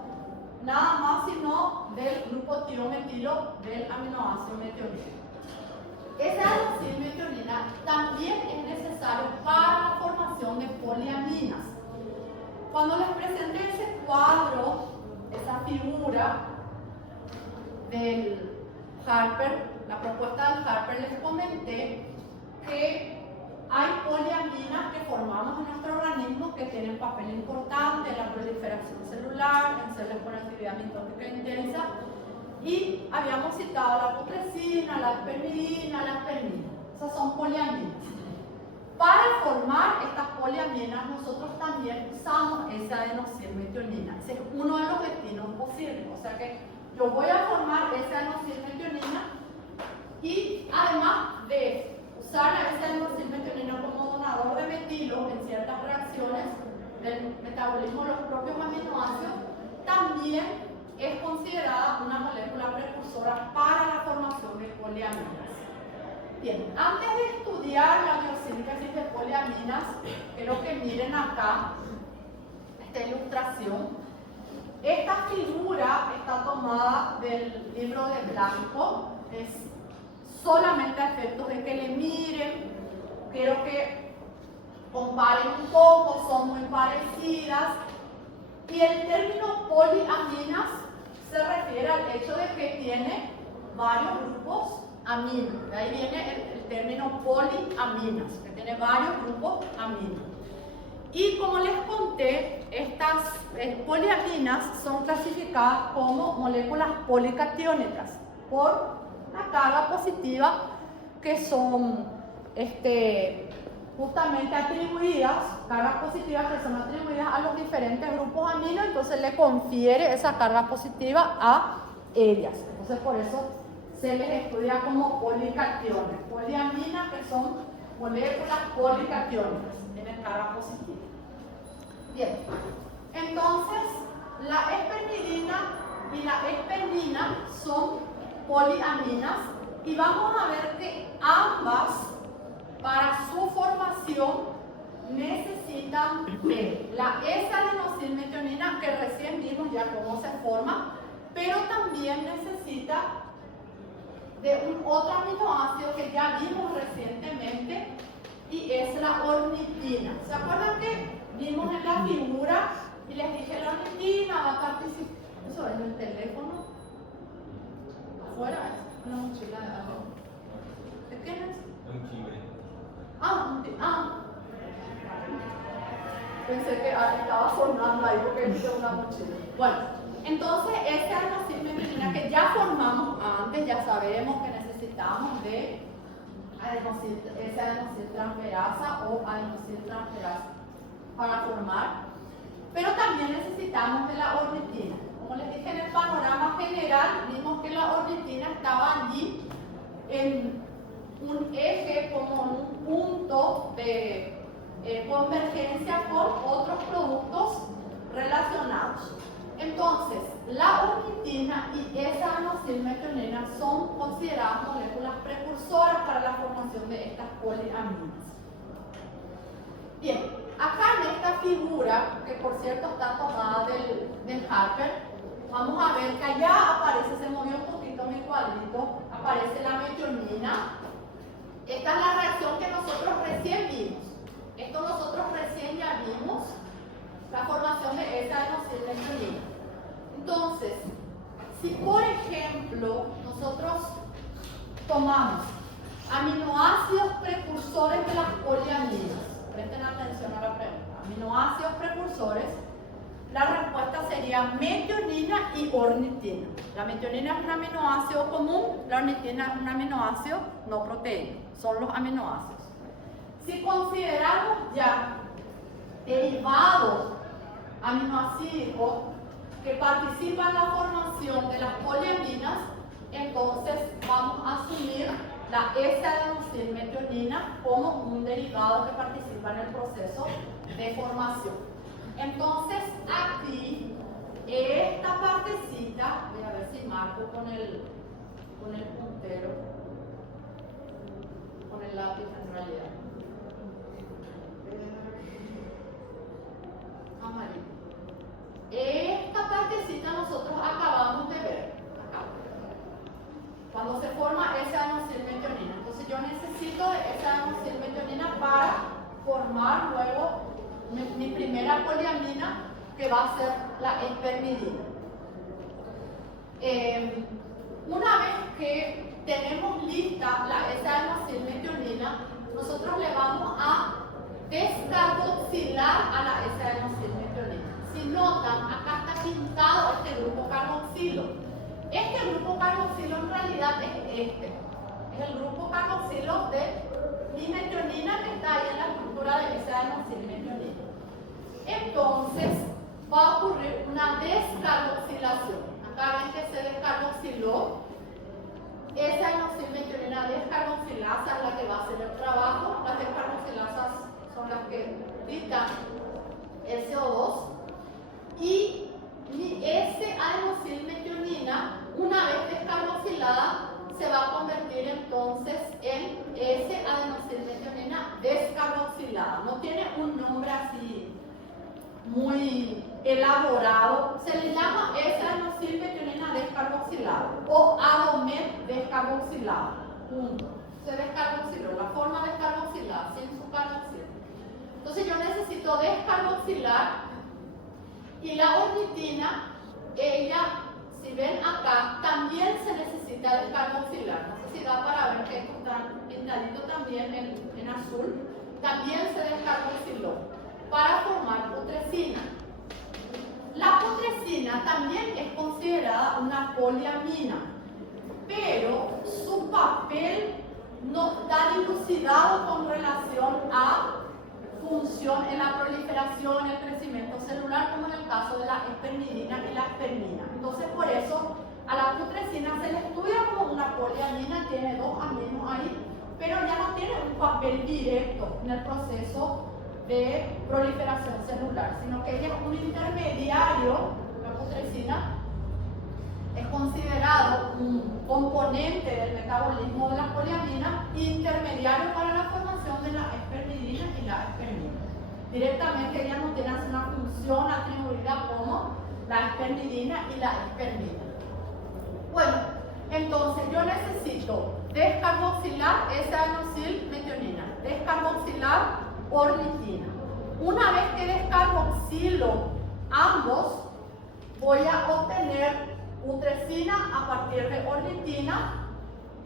nada más sino del grupo tiometilo del aminoácido metionina. Esa adenosine-metionina también es necesario para la formación de poliaminas. Cuando les presenté ese cuadro, esa figura del Harper, la propuesta del Harper, les comenté que hay poliaminas que formamos en nuestro organismo que tienen papel importante en la proliferación celular, en células con actividad mitótica intensa, y habíamos citado la putrescina, la aspermidina, la aspermina. Esas son poliaminas. Para formar estas poliaminas nosotros también usamos esa adenosine-metionina. Ese es uno de los destinos posibles. O sea que yo voy a formar esa adenosine-metionina y además de usar a esa adenosine-metionina como donador de metilo en ciertas reacciones del metabolismo de los propios aminoácidos, también es considerada una molécula precursora para la formación de poliaminas. Bien, antes de estudiar la biosíntesis de poliaminas, quiero que miren acá esta ilustración. Esta figura está tomada del libro de Blanco, es solamente a efectos de que le miren. Quiero que comparen un poco, son muy parecidas. Y el término poliaminas se refiere al hecho de que tiene varios grupos aminos. De ahí viene el término poliaminas, que tiene varios grupos aminos. Y como les conté, estas poliaminas son clasificadas como moléculas policatiónicas por la carga positiva que son justamente atribuidas, cargas positivas que son atribuidas a los diferentes grupos aminos, entonces le confiere esa carga positiva a ellas. Entonces por eso se les estudia como policationes. Poliaminas que son moléculas policationes, tienen carga positiva. Bien, entonces la espermidina y la espermina son poliaminas y vamos a ver que ambas para su formación necesitan de la S-adenosine-metionina, que recién vimos ya cómo se forma, pero también necesita de un otro aminoácido que ya vimos recientemente y es la ornitina. ¿Se acuerdan que vimos en la figura y les dije la ornitina va a participar? Eso es el teléfono. Afuera es una mochila de algo. ¿De quién es? Un timbre. Pensé que estaba sonando ahí porque hice una mochila. Bueno, entonces esta adenosine-metionina que ya formamos antes, ya sabemos que necesitamos de esa adenosine-transferasa o adenosine-transferasa para formar, pero también necesitamos de la ornitina. Como les dije en el panorama general, vimos que la ornitina estaba allí en un eje, como un punto de convergencia con otros productos relacionados. Entonces, la ornitina y esa adenosine-metionina son consideradas moléculas precursoras para la formación de estas poliaminas. Bien, acá en esta figura, que por cierto está tomada del Harper, vamos a ver que allá aparece, se movió un poquito mi cuadrito, aparece la metionina. Esta es la reacción que nosotros recién vimos. Esto nosotros recién ya vimos, la formación de esa adenosine-metionina. Entonces, si por ejemplo nosotros tomamos Aminoácidos precursores de las poliaminas. Presten atención a la pregunta. Aminoácidos precursores. La respuesta sería metionina y ornitina. La metionina es un aminoácido común, la ornitina es un aminoácido no proteíno. Son los aminoácidos. Si consideramos ya derivados aminoácidos que participan en la formación de las poliaminas, entonces vamos a asumir la S-adenosín-metionina como un derivado que participa en el proceso de formación. Entonces aquí, esta partecita, voy a ver si marco con el puntero, con el lápiz en realidad. Amarillo. Esta partecita nosotros acabamos de ver acá, cuando se forma esa adenosín-metionina. Entonces yo necesito esa adenosín-metionina para formar luego mi primera poliamina, que va a ser la espermidina. Una vez que tenemos lista la S-adenosín-metionina, nosotros le vamos a descarboxilar a la S-adenosín-metionina. Si notan, acá está pintado este grupo carboxilo. Este grupo carboxilo en realidad es este. Es el grupo carboxilo de mi metionina que está ahí en la estructura de S-adenosín-metionina. Entonces, va a ocurrir una descarboxilación. Acá ven que se descarboxiló. Esa adenosín-metionina descarboxilasa es la que va a hacer el trabajo. Las descarboxilasas son las que quitan el CO2. Y mi S-adenosín-metionina, una vez descarboxilada, se va a convertir entonces en S-adenosín-metionina descarboxilada. No tiene un nombre así muy elaborado. Se le llama S-adenosín-metionina descarboxilada o Adomet descarboxilada. Punto. Se descarboxiló, la forma descarboxilada, sin su carboxilo. Entonces yo necesito descarboxilar. Y la ornitina, ella, si ven acá, también se necesita descarboxilar. No sé si da para ver que esto está pintadito también en azul. También se descarboxiló para formar putrescina. La putresina también es considerada una poliamina, pero su papel no está dilucidado con relación a función en la proliferación, el crecimiento celular, como en el caso de la espermidina y la espermina. Entonces, por eso a la putrescina se le estudia como una poliamina, tiene dos aminos ahí, pero ya no tiene un papel directo en el proceso de proliferación celular, sino que ella es un intermediario. La putrescina es considerado un componente del metabolismo de las poliaminas, intermediario para la formación de la espermidina y la espermina. Directamente ella no tiene una función atribuida como la espermidina y la espermina. Bueno, entonces yo necesito descarboxilar esa adenosín-metionina, descarboxilar ornitina. Una vez que descarboxilo ambos, voy a obtener putrescina a partir de ornitina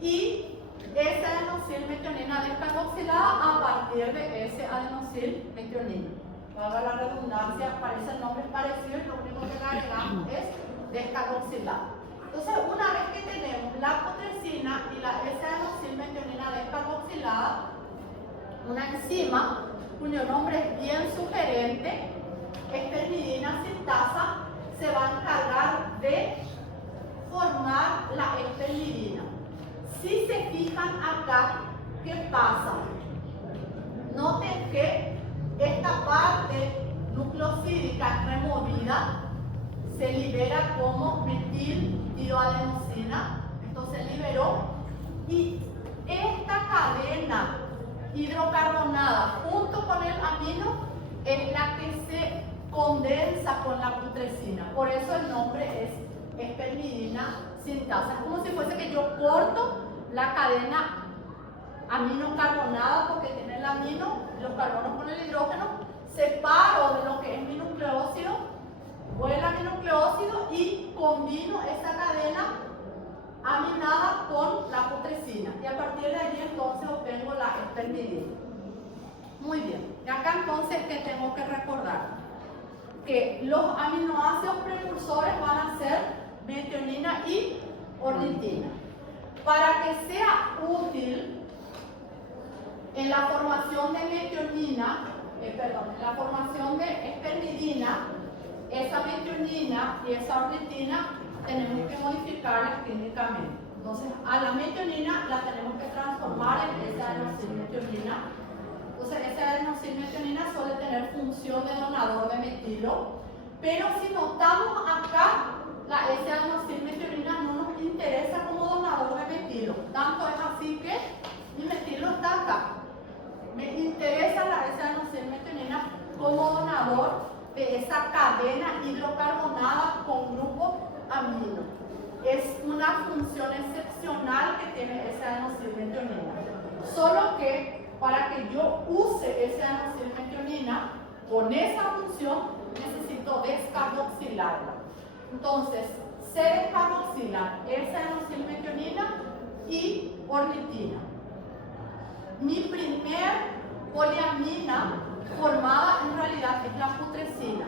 y S-adenosín-metionina descarboxilada a partir de S-adenosín-metionina. Para la redundancia, parecen nombres parecidos, lo único que le agregamos es descarboxilada. Entonces, una vez que tenemos la putrescina y la S-adenosín-metionina descarboxilada, una enzima cuyo nombre es bien sugerente, espermidina sintasa, se va a encargar de formar la espermidina. Si se fijan acá, ¿qué pasa? Noten que esta parte nucleosídica removida se libera como metil-tioadenosina. Esto se liberó. Y esta cadena hidrocarbonada junto con el amino es la que se condensa con la putrescina. Por eso el nombre es espermidina sintasa. Es como si fuese que yo corto la cadena aminocarbonada porque tiene el amino, los carbonos con el hidrógeno, separo de lo que es mi nucleósido, voy al aminucleósido y combino esa cadena aminada con la putrescina. Y a partir de allí entonces obtengo la espermidina. Muy bien. Y acá entonces, ¿qué tengo que recordar? Que los aminoácidos precursores van a ser metionina y ornitina. Para que sea útil en la formación de metionina, en la formación de espermidina, esa metionina y esa ornitina tenemos que modificarlas químicamente. Entonces, a la metionina la tenemos que transformar en esa adenosine-metionina. Entonces, esa adenosine-metionina suele tener función de donador de metilo, pero si notamos acá, la S-adenosine-metionina no nos interesa como donador de metilo. Tanto es así que mi metilo está acá. Me interesa la S-adenosine-metionina como donador de esa cadena hidrocarbonada con grupo amino. Es una función excepcional que tiene esa adenosine-metionina. Solo que para que yo use esa adenosine-metionina con esa función necesito descarboxilarla. Entonces, se descarboxila esa adenosine-metionina y ornitina. Mi primer poliamina formada en realidad es la putrescina.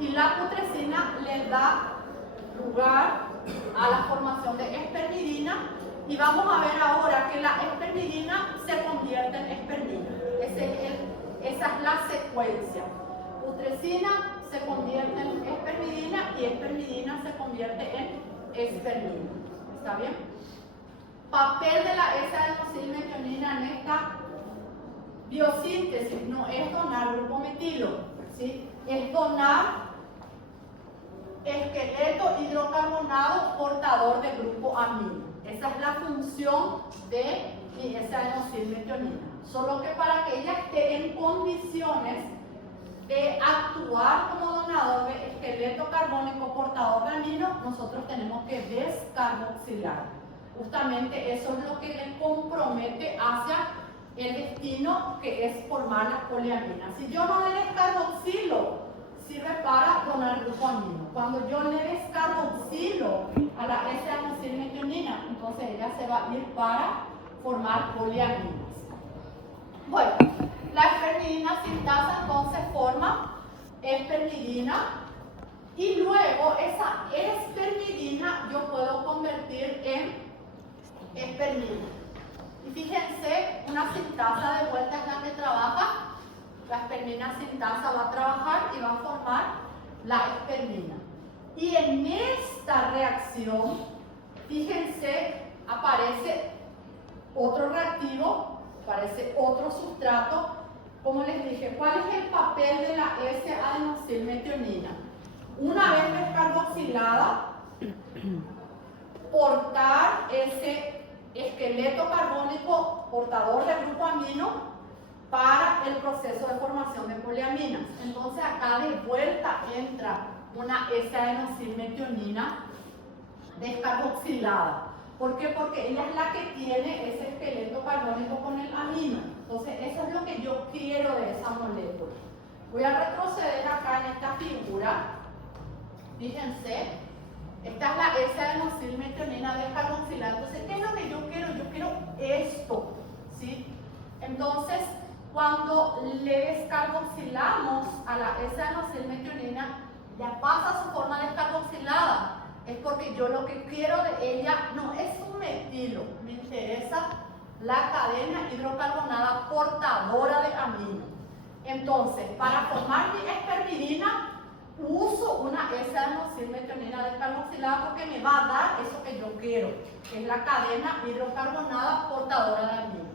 Y la putrescina le da lugar a la formación de espermidina. Y vamos a ver ahora que la espermidina se convierte en espermina. Esa es la secuencia. Putrescina se convierte en espermidina y espermidina se convierte en espermina. ¿Está bien? Papel de la S-adenosine-metionina en esta biosíntesis no es donar grupo metilo, ¿sí? Es donar esqueleto hidrocarbonado portador de grupo amino. Esa es la función de mi S-adenosine-metionina. Solo que para que ella esté en condiciones de actuar como donador de esqueleto carbónico portador de amino, nosotros tenemos que descarboxilar. Justamente eso es lo que le compromete hacia el destino, que es formar las poliaminas. Si yo no le descarboxilo, sirve para donar grupo amino. Cuando yo le descarboxilo a la S-adenosine-metionina, entonces ella se va a ir para formar poliaminas. Bueno, la espermidina sintasa entonces forma espermidina y luego esa espermidina yo puedo convertir en espermina. Y fíjense, una sintasa de vuelta es la que trabaja. La espermina sintasa va a trabajar y va a formar la espermina. Y en esta reacción, fíjense, aparece otro reactivo, aparece otro sustrato. Como les dije, ¿cuál es el papel de la S-adenosine-metionina? Una vez descarboxilada, portar ese esqueleto carbónico portador del grupo amino para el proceso de formación de poliaminas. Entonces acá de vuelta entra una S-adenosine-metionina descarboxilada. ¿Por qué? Porque ella es la que tiene ese esqueleto carbónico con el amino. Entonces eso es lo que yo quiero de esa molécula. Voy a retroceder acá en esta figura. Fíjense. Esta es la S-adenosine-metionina descarboxilada. Entonces, ¿qué es lo que yo quiero? Yo quiero esto, ¿sí? Entonces, cuando le descarboxilamos a la S-adenosine-metionina, ya pasa su forma descarboxilada. Es porque yo lo que quiero de ella no es un metilo, me interesa la cadena hidrocarbonada portadora de amino. Entonces, para formar mi espermidina, uso una S-adenosine-metionina descarboxilada porque me va a dar eso que yo quiero, que es la cadena hidrocarbonada portadora de amino.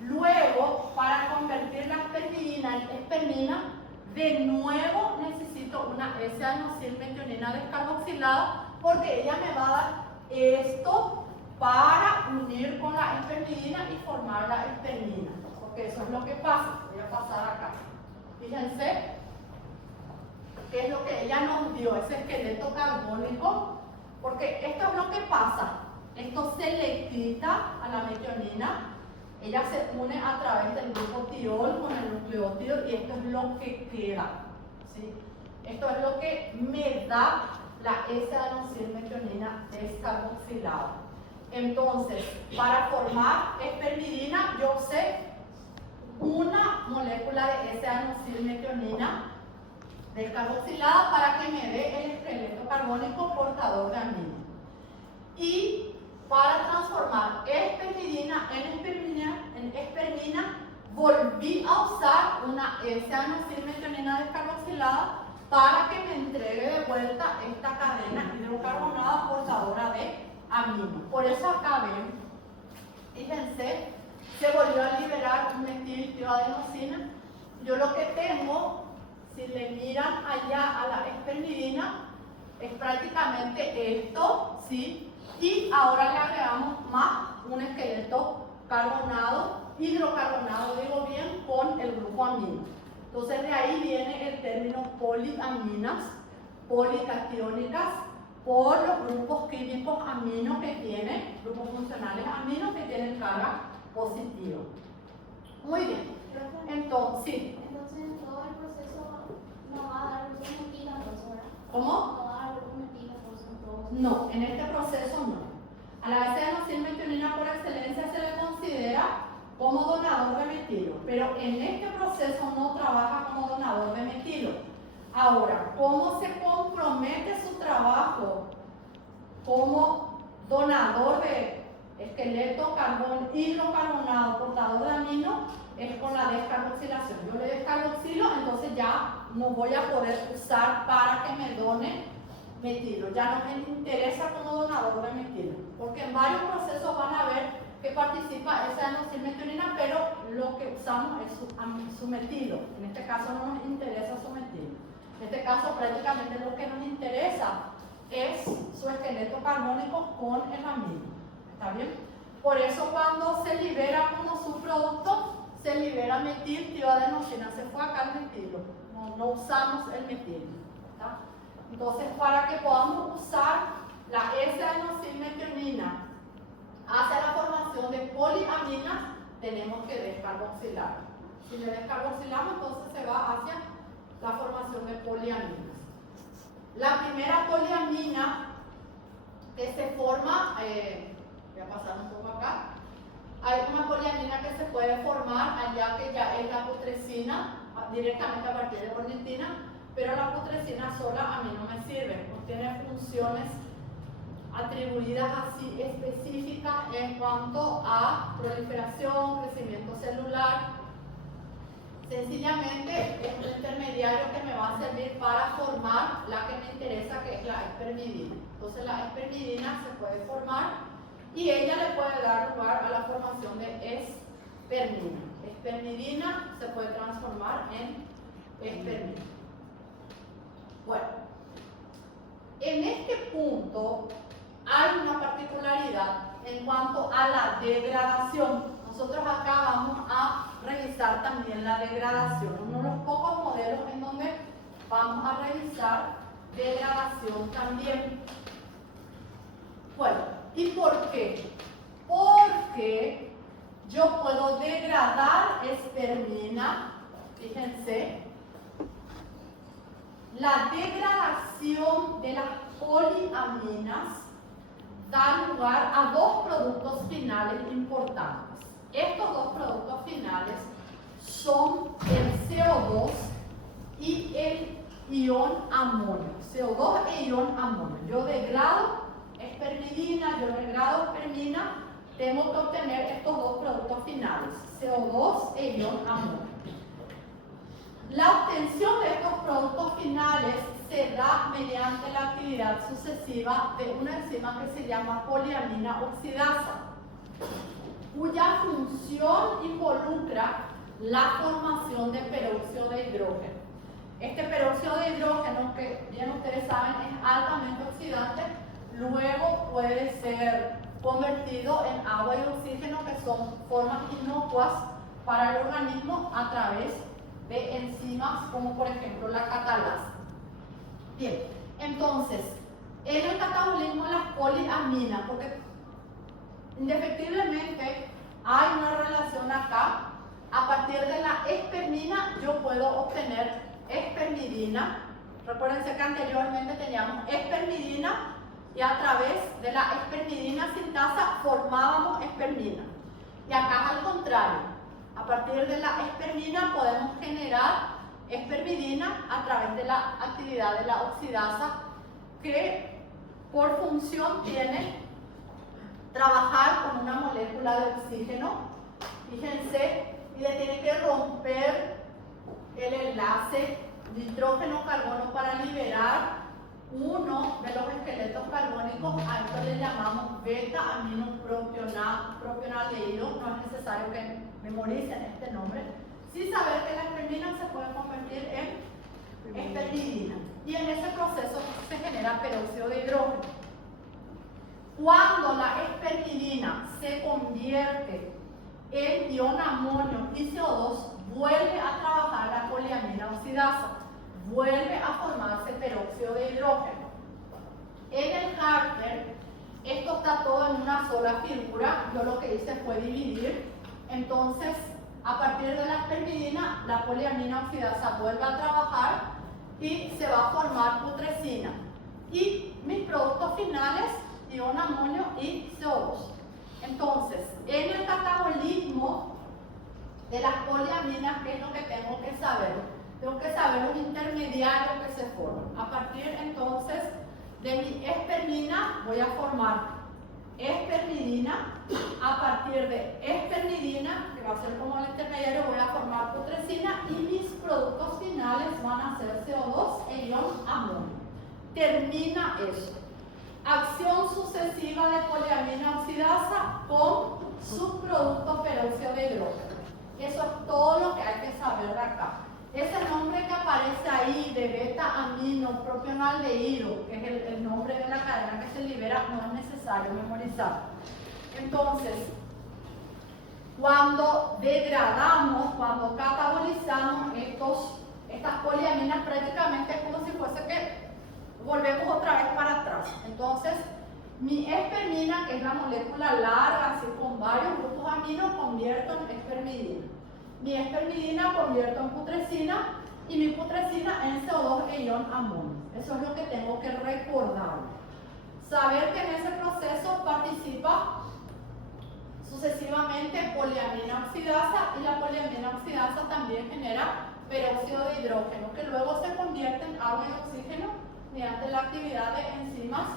Luego, para convertir la espermidina en espermina, de nuevo necesito una S-adenosine-metionina descarboxilada porque ella me va a dar esto para unir con la espermidina y formar la espermina. Porque eso es lo que pasa. Voy a pasar acá. Fíjense. ¿Qué es lo que ella nos dio? Ese esqueleto carbónico. Porque esto es lo que pasa. Esto se le quita a la metionina. Ella se une a través del grupo tiol con el nucleótido y esto es lo que queda, ¿sí? Esto es lo que me da la S-adenosine-metionina descarboxilada. Entonces, para formar espermidina, yo usé una molécula de S-adenosylmetionina descarboxilada para que me dé el esqueleto carbónico portador de amino. Y para transformar espermidina en espermina, volví a usar una S-adenosylmetionina descarboxilada para que me entregue de vuelta esta cadena hidrocarbonada portadora de amino. Por eso acá ven, fíjense, se volvió a liberar un metiltioadenosina. Yo lo que tengo, si le miran allá a la espermidina, es prácticamente esto, ¿sí? Y ahora le agregamos más un esqueleto carbonado, hidrocarbonado, digo bien, con el grupo amino. Entonces de ahí viene el término poliaminas, policatiónicas, por los grupos químicos amino que tienen, grupos funcionales amino que tienen carga positiva. Muy bien. Entonces, sí. Entonces en todo el proceso no va a dar luz metila, entonces, ¿verdad? ¿Cómo? No va a dar luz metila, entonces en todo. No, en este proceso no. A la S-adenosylmetionina por excelencia se le considera como donador de metilo, pero en este proceso no trabaja como donador de metilo. Ahora, ¿cómo se compromete su trabajo como donador de esqueleto hidrocarbonado portador de amino? Es con la descarboxilación. Yo le descarboxilo, entonces ya no voy a poder usar para que me done metilo. Ya no me interesa como donador de metilo, porque en varios procesos van a ver que participa esa adenosylmetionina, pero lo que usamos es su metilo. En este caso no nos interesa su metilo. En este caso prácticamente lo que nos interesa es su esqueleto carbónico con el amino. ¿Está bien? Por eso cuando se libera como subproducto, se libera metiltioadenosina. Se fue acá el metilo. No usamos el metilo. ¿Está? Entonces, para que podamos usar la S-adenosylmetionina hacia la formación de poliaminas, tenemos que descarboxilar. Si le descarboxilamos, entonces se va hacia la formación de poliaminas. La primera poliamina que se forma, voy a pasar un poco acá, hay una poliamina que se puede formar allá que ya es la putrescina, directamente a partir de ornitina, pero la putrescina sola a mí no me sirve, no tiene funciones atribuidas así específicas en cuanto a proliferación, crecimiento celular. Sencillamente es un intermediario que me va a servir para formar la que me interesa, que es la espermidina. Entonces la espermidina se puede formar y ella le puede dar lugar a la formación de espermina. Espermidina se puede transformar en espermina. Bueno, en este punto hay una particularidad en cuanto a la degradación. Nosotros acá vamos a revisar también la degradación, uno de los pocos modelos en donde vamos a revisar degradación también. Bueno, ¿y por qué? Porque yo puedo degradar espermina, fíjense, la degradación de las poliaminas da lugar a dos productos finales importantes. Estos dos productos finales son el CO2 y el ion amonio. CO2 e ion amonio. Yo degrado espermidina, yo degrado espermina, tengo que obtener estos dos productos finales, CO2 e ion amonio. La obtención de estos productos finales se da mediante la actividad sucesiva de una enzima que se llama poliamina oxidasa, cuya función involucra la formación de peróxido de hidrógeno. Este peróxido de hidrógeno, que bien ustedes saben, es altamente oxidante, luego puede ser convertido en agua y oxígeno, que son formas inocuas para el organismo a través de enzimas como por ejemplo la catalasa. Bien, entonces, en el catabolismo de las poliaminas, porque indefectiblemente hay una relación acá, a partir de la espermina yo puedo obtener espermidina. Recuérdense que anteriormente teníamos espermidina y a través de la espermidina sintasa formábamos espermina. Y acá es al contrario, a partir de la espermina podemos generar espermidina a través de la actividad de la oxidasa, que por función tiene trabajar con una molécula de oxígeno, fíjense, y le tiene que romper el enlace nitrógeno-carbono para liberar uno de los esqueletos carbónicos. A esto le llamamos beta-aminopropionaldehído. No es necesario que memoricen este nombre, sin saber que la espermina se puede convertir en espermidina, y en ese proceso se genera peróxido de hidrógeno. Cuando la espermidina se convierte en ion amonio y CO2, vuelve a trabajar la poliamina oxidasa, vuelve a formarse peróxido de hidrógeno. En el Harper, esto está todo en una sola figura. Yo lo que hice fue dividir. Entonces, a partir de la espermidina, la poliamina oxidasa vuelve a trabajar y se va a formar putrescina. Y mis productos finales, ion amonio y CO2. Entonces, en el catabolismo de las poliaminas, ¿qué es lo que tengo que saber? Tengo que saber los intermediarios que se forman. A partir entonces de mi espermina voy a formar espermidina. A partir de espermidina, que va a ser como el intermediario, voy a formar putrescina, y mis productos finales van a ser CO2 e ion amonio. Termina eso. Acción sucesiva de poliamina oxidasa con subproducto peróxido de hidrógeno. Eso es todo lo que hay que saber de acá. Ese nombre que aparece ahí de beta-aminopropionaldehído, que es el nombre de la cadena que se libera, no es necesario memorizar. Entonces, cuando degradamos, cuando catabolizamos estas poliaminas, prácticamente es como si fuese que volvemos otra vez para atrás. Entonces, mi espermina, que es la molécula larga, así con varios grupos aminos, convierto en espermidina. Mi espermidina convierto en putrescina, y mi putrescina en CO2 e ion amonio. Eso es lo que tengo que recordar. Saber que en ese proceso participa sucesivamente poliamina oxidasa, y la poliamina oxidasa también genera peróxido de hidrógeno, que luego se convierte en agua y oxígeno mediante la actividad de enzimas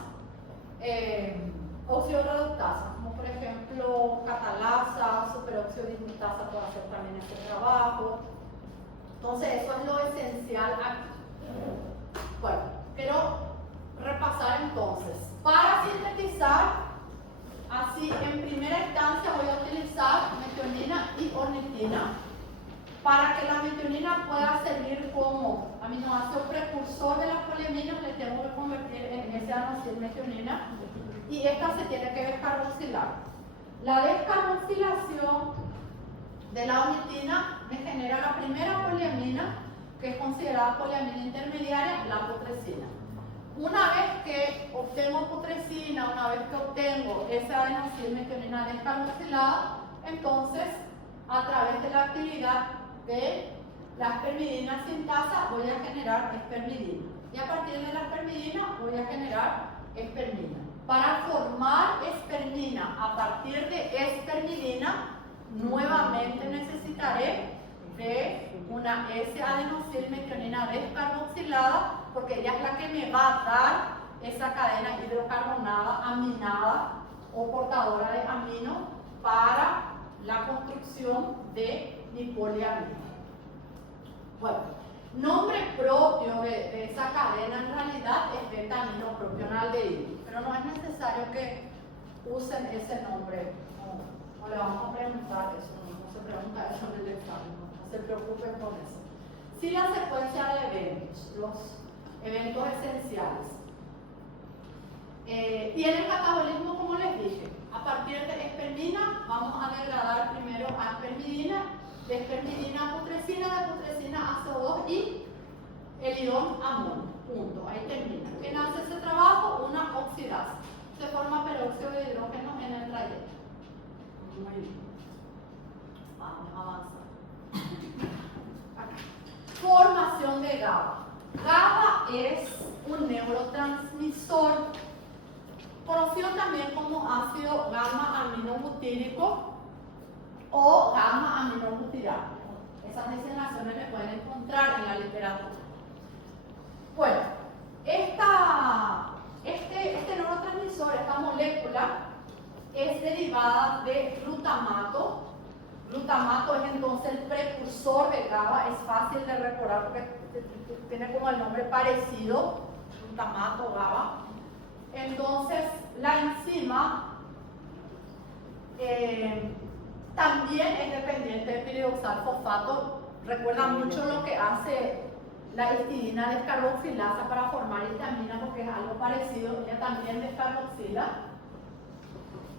oxidorreductasas, como por ejemplo catalasa, superóxido dismutasa puede hacer también este trabajo. Entonces eso es lo esencial aquí. Bueno, quiero repasar entonces. Para sintetizar, así en primera instancia voy a utilizar metionina y ornitina. Para que la metionina pueda servir como aminoácido precursor de las poliaminas, le tengo que convertir en ese adenosina-metionina, y esta se tiene que descarboxilar. La descarboxilación de la ornitina me genera la primera poliamina, que es considerada poliamina intermediaria, la putrescina. Una vez que obtengo putrescina, una vez que obtengo esa adenosina-metionina descarboxilada, entonces a través de la actividad de la espermidina sintasa voy a generar espermidina, y a partir de la espermidina voy a generar espermina. Para formar espermina a partir de espermidina, nuevamente necesitaré de una S-adenosilmetionina descarboxilada, porque ella es la que me va a dar esa cadena hidrocarbonada aminada o portadora de amino para la construcción de mi poliamina. Bueno, nombre propio de esa cadena en realidad es beta-aminopropionaldehído, pero no es necesario que usen ese nombre. No le vamos a preguntar eso, no se pregunta eso en el examen, no se preocupen por eso. Sí, la secuencia de eventos, los eventos esenciales. Y en el catabolismo, como les dije, a partir de espermina vamos a degradar primero a espermidina, de espermidina a putrescina, de putrescina a CO2 y el ion amonio. Punto. Ahí termina. ¿Quién hace ese trabajo? Una oxidasa. Se forma peróxido de hidrógeno en el trayecto. Muy bien. Vamos a avanzar. Formación de GABA. GABA es un neurotransmisor. conocido también como ácido gamma-aminobutírico o gamma-aminobutírato. Esas designaciones se pueden encontrar en la literatura. Bueno, este neurotransmisor, esta molécula, es derivada de glutamato. Glutamato es entonces el precursor de GABA, es fácil de recordar porque tiene como el nombre parecido, glutamato, GABA. Entonces, la enzima también es dependiente del piridoxal-fosfato. Recuerda mucho lo que hace la histidina descarboxilasa para formar histamina, porque es algo parecido, ella también descarboxila.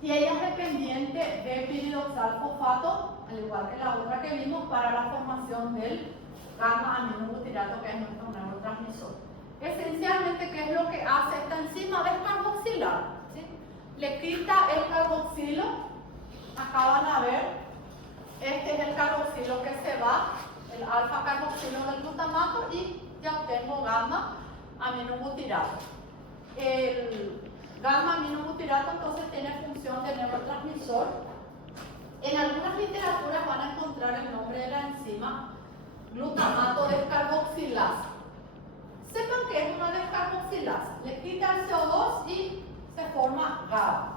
Y ella es dependiente del piridoxal-fosfato, al igual que la otra que vimos, para la formación del gamma-aminobutirato, que es nuestro neurotransmisor. Esencialmente, ¿qué es lo que hace esta enzima? Descarboxilar, ¿sí? Le quita el carboxilo. Acá van a ver, este es el carboxilo que se va, el alfa-carboxilo del glutamato, y ya obtengo gamma-aminobutirato. El gamma-aminobutirato entonces tiene función de neurotransmisor. En algunas literaturas van a encontrar el nombre de la enzima glutamato descarboxilasa. Sepan que es una descarboxilasa, le quita el CO2 y se forma GABA.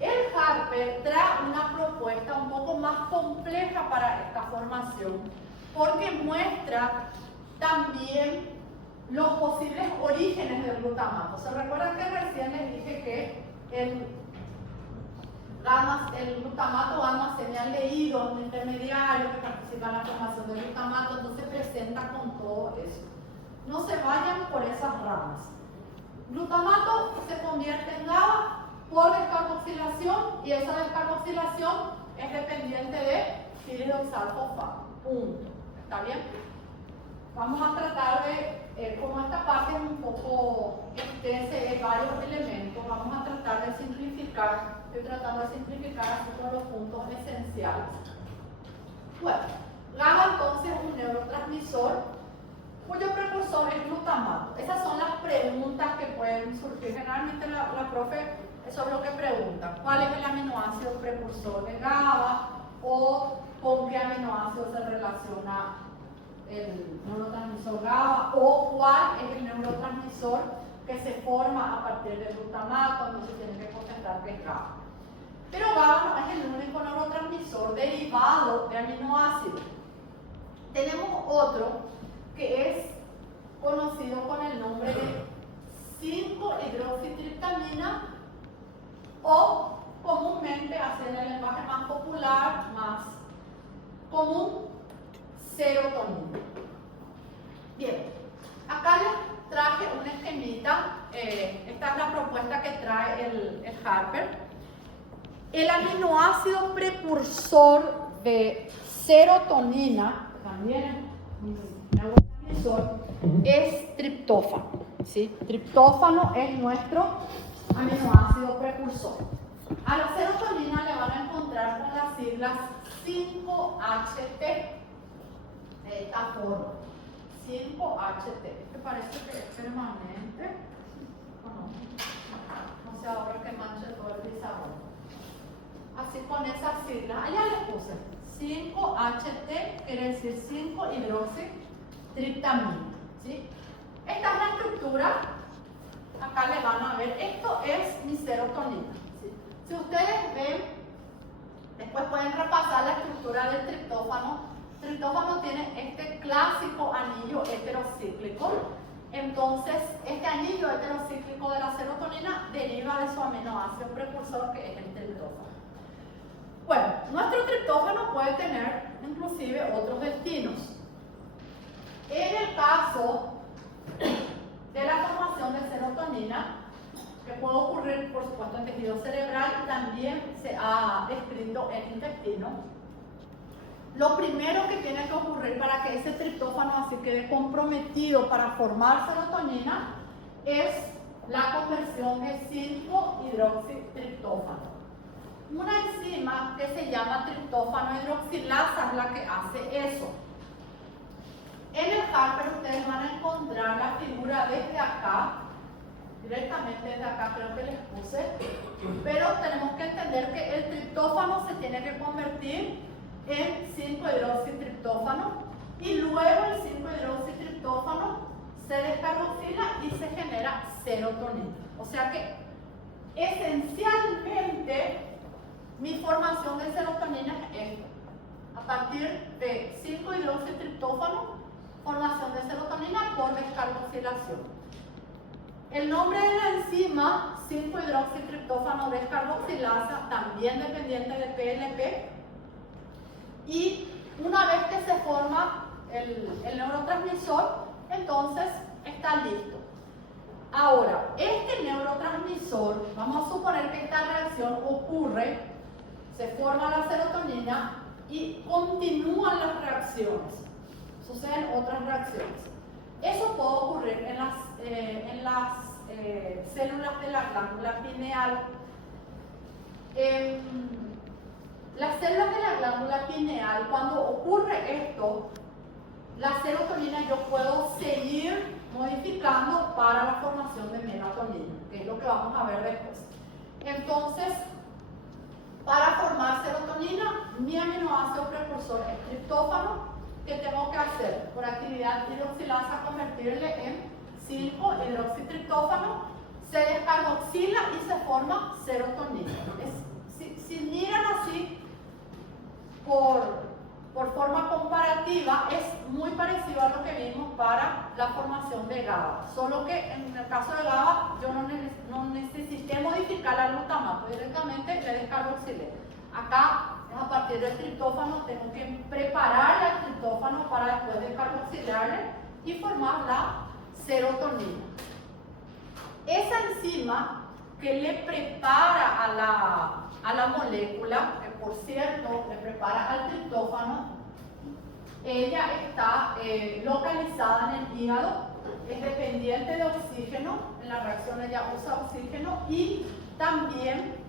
El Harper trae una propuesta un poco más compleja para esta formación, porque muestra también los posibles orígenes del glutamato. ¿Se recuerdan que recién les dije que el glutamato gamma se me ha leído un intermediario que participa en la formación del glutamato, entonces presenta con todo eso? No se vayan por esas ramas. Glutamato se convierte en GABA por descarboxilación, y esa descarboxilación es dependiente de piridoxal-fosfato. Punto. ¿Está bien? Vamos a tratar de, como esta parte es un poco extensa, hay varios elementos, vamos a tratar de simplificar. Estoy tratando de simplificar así todos los puntos esenciales. Bueno, GABA entonces es un neurotransmisor cuyo precursor es glutamato. Esas son las preguntas que pueden surgir. Generalmente la profe, eso es lo que pregunta: ¿cuál es el aminoácido precursor de GABA? O ¿con qué aminoácido se relaciona el neurotransmisor GABA? O ¿cuál es el neurotransmisor que se forma a partir del glutamato? Entonces tienen que contestar que es GABA. Pero GABA no es el único neurotransmisor derivado de aminoácidos. Tenemos otro que es conocido con el nombre de 5-hidroxitriptamina, o comúnmente, así en el lenguaje más popular, más común, serotonina. Bien, acá les traje una esquemita. Esta es la propuesta que trae el Harper. El aminoácido precursor de serotonina, también es triptófano, ¿sí? Triptófano es nuestro aminoácido precursor. A la serotonina le van a encontrar con las siglas 5-HT, de esta forma, 5-HT. ¿Te parece que es permanente? ¿O no? No sé ahora que manche todo el pizarrón. Así con esas siglas, allá les puse 5-HT, quiere decir 5-hidroxitriptamina, ¿sí? Esta es la estructura. Acá le van a ver, esto es mi serotonina, ¿sí? Si ustedes ven, después pueden repasar la estructura del triptófano. El triptófano tiene este clásico anillo heterocíclico. Entonces, este anillo heterocíclico de la serotonina deriva de su aminoácido precursor, que es el triptófano. Bueno, nuestro triptófano puede tener inclusive otros destinos. En el caso de la formación de serotonina, que puede ocurrir, por supuesto, en tejido cerebral, y también se ha descrito en intestino, lo primero que tiene que ocurrir para que ese triptófano así quede comprometido para formar serotonina es la conversión de 5-hidroxitriptófano. Una enzima que se llama triptófano hidroxilasa es la que hace eso. En el Harper ustedes van a encontrar la figura desde acá directamente desde acá creo que les puse, pero tenemos que entender que el triptófano se tiene que convertir en 5-hidroxitriptófano y luego el 5-hidroxitriptófano se descarboxila y se genera serotonina. O sea que esencialmente mi formación de serotonina es esto. A partir de 5-hidroxitriptófano, formación de serotonina por descarboxilación. El nombre de la enzima 5-hidroxitriptófano descarboxilasa, también dependiente de PLP, y una vez que se forma el neurotransmisor, entonces está listo. Ahora, este neurotransmisor, vamos a suponer que esta reacción ocurre, se forma la serotonina y continúan las reacciones, suceden otras reacciones. Eso puede ocurrir en las células de la glándula pineal. Las células de la glándula pineal, cuando ocurre esto, la serotonina yo puedo seguir modificando para la formación de melatonina, que es lo que vamos a ver después. Entonces, para formar serotonina, mi aminoácido precursor es triptófano. ¿Qué tengo que hacer? Por actividad hidroxilasa, convertirle en 5-hidroxitriptófano, se descarboxila y se forma serotonina. Si miran así, por forma comparativa, es muy parecido a lo que vimos para la formación de GABA, solo que en el caso de GABA yo no necesité modificar el glutamato, directamente le descarboxilé. Acá, a partir del triptófano, tengo que preparar el triptófano para después descarboxilarle y formar la serotonina. Esa enzima que le prepara a la molécula, que por cierto le prepara al triptófano, ella está localizada en el hígado, es dependiente de oxígeno, en la reacción ella usa oxígeno y también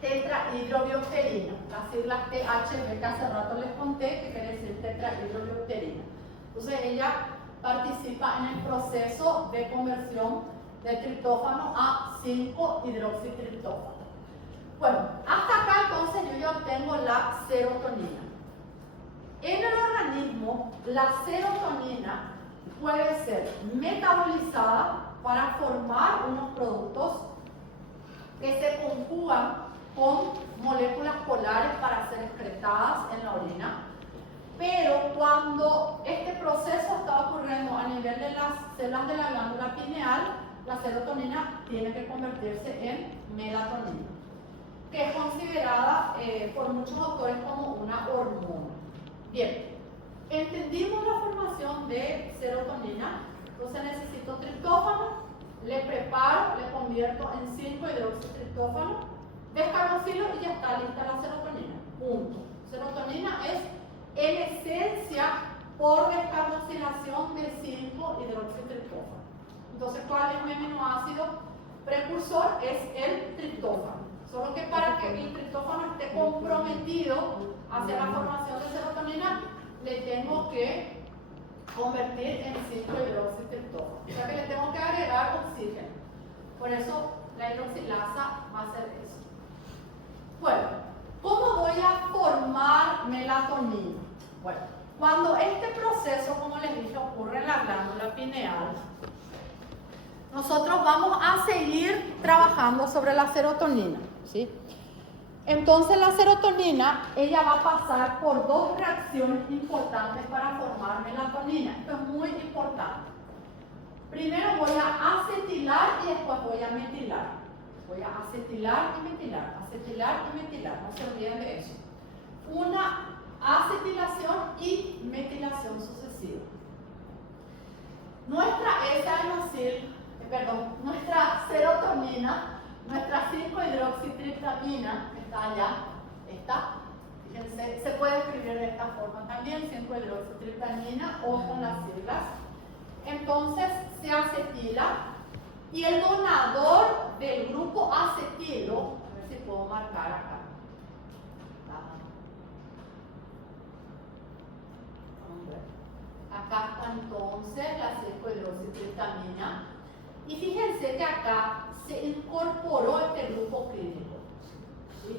tetrahidrobiopterina, las siglas THB que hace rato les conté, que quiere decir tetrahidrobiopterina. Entonces ella participa en el proceso de conversión de triptófano a 5-hidroxitriptófano. Bueno, hasta acá entonces yo ya obtengo la serotonina. En el organismo, la serotonina puede ser metabolizada para formar unos productos que se conjugan con moléculas polares para ser excretadas en la orina. Pero cuando este proceso está ocurriendo a nivel de las células de la glándula pineal, la serotonina tiene que convertirse en melatonina, que es considerada por muchos autores como una hormona. Bien, entendimos la formación de serotonina, entonces necesito triptófano, le preparo, le convierto en 5-hidroxitriptófano, descarboxilo y ya está lista la serotonina. Punto. Serotonina es en esencia por descarboxilación de 5-hidroxitriptófano. Entonces, ¿cuál es mi aminoácido precursor? Es el triptófano. Solo que para que el triptófano esté comprometido hacia la formación de serotonina, le tengo que convertir en 5-hidroxitriptófano. O sea que le tengo que agregar oxígeno. Por eso la hidroxilasa va a hacer eso. Bueno, ¿cómo voy a formar melatonina? Bueno, cuando este proceso, como les dije, ocurre en la glándula pineal, nosotros vamos a seguir trabajando sobre la serotonina, ¿sí? Entonces la serotonina, ella va a pasar por dos reacciones importantes para formar melatonina. Esto es muy importante. Primero voy a acetilar y después voy a metilar. Voy a acetilar y metilar, acetilar y metilar, no se olviden de eso. Una acetilación y metilación sucesiva. Nuestra serotonina, nuestra 5-hidroxitriptamina, que está allá, fíjense, se puede escribir de esta forma también, 5-hidroxitriptamina o con las siglas. Entonces se acetila y el donador del grupo acetilo, a ver si puedo marcar acá. Acá está entonces la 5-hidroxitriptamina Y fíjense que acá se incorporó este grupo clínico. ¿Sí?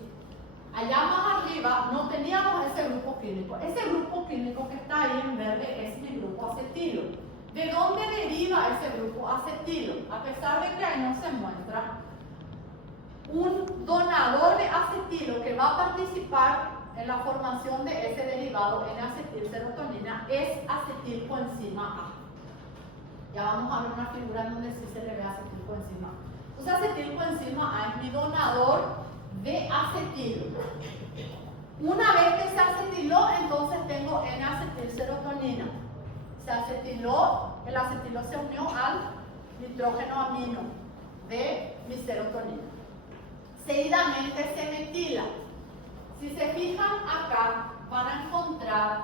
Allá más arriba no teníamos ese grupo clínico. Ese grupo clínico que está ahí en verde es mi grupo acetilo. ¿De dónde deriva ese grupo acetilo? A pesar de que ahí no se muestra, un donador de acetilo que va a participar en la formación de ese derivado N-acetilserotonina es acetilcoenzima A. Ya vamos a ver una figura en donde sí se le ve acetilcoenzima A. Entonces acetilcoenzima A es mi donador de acetilo. Una vez que se acetiló, entonces tengo N-acetilserotonina. Se acetiló, el acetilo se unió al nitrógeno amino de mi serotonina. Seguidamente se metila. Si se fijan acá, van a encontrar,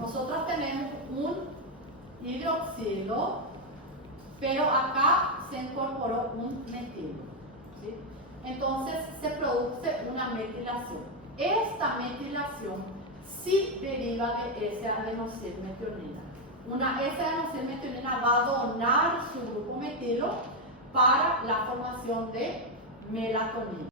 nosotros tenemos un hidroxilo, pero acá se incorporó un metilo. ¿Sí? Entonces se produce una metilación. Esta metilación sí deriva de S-adenosilmetionina. Una S-adenosilmetionina va a donar su grupo metilo para la formación de melatonina.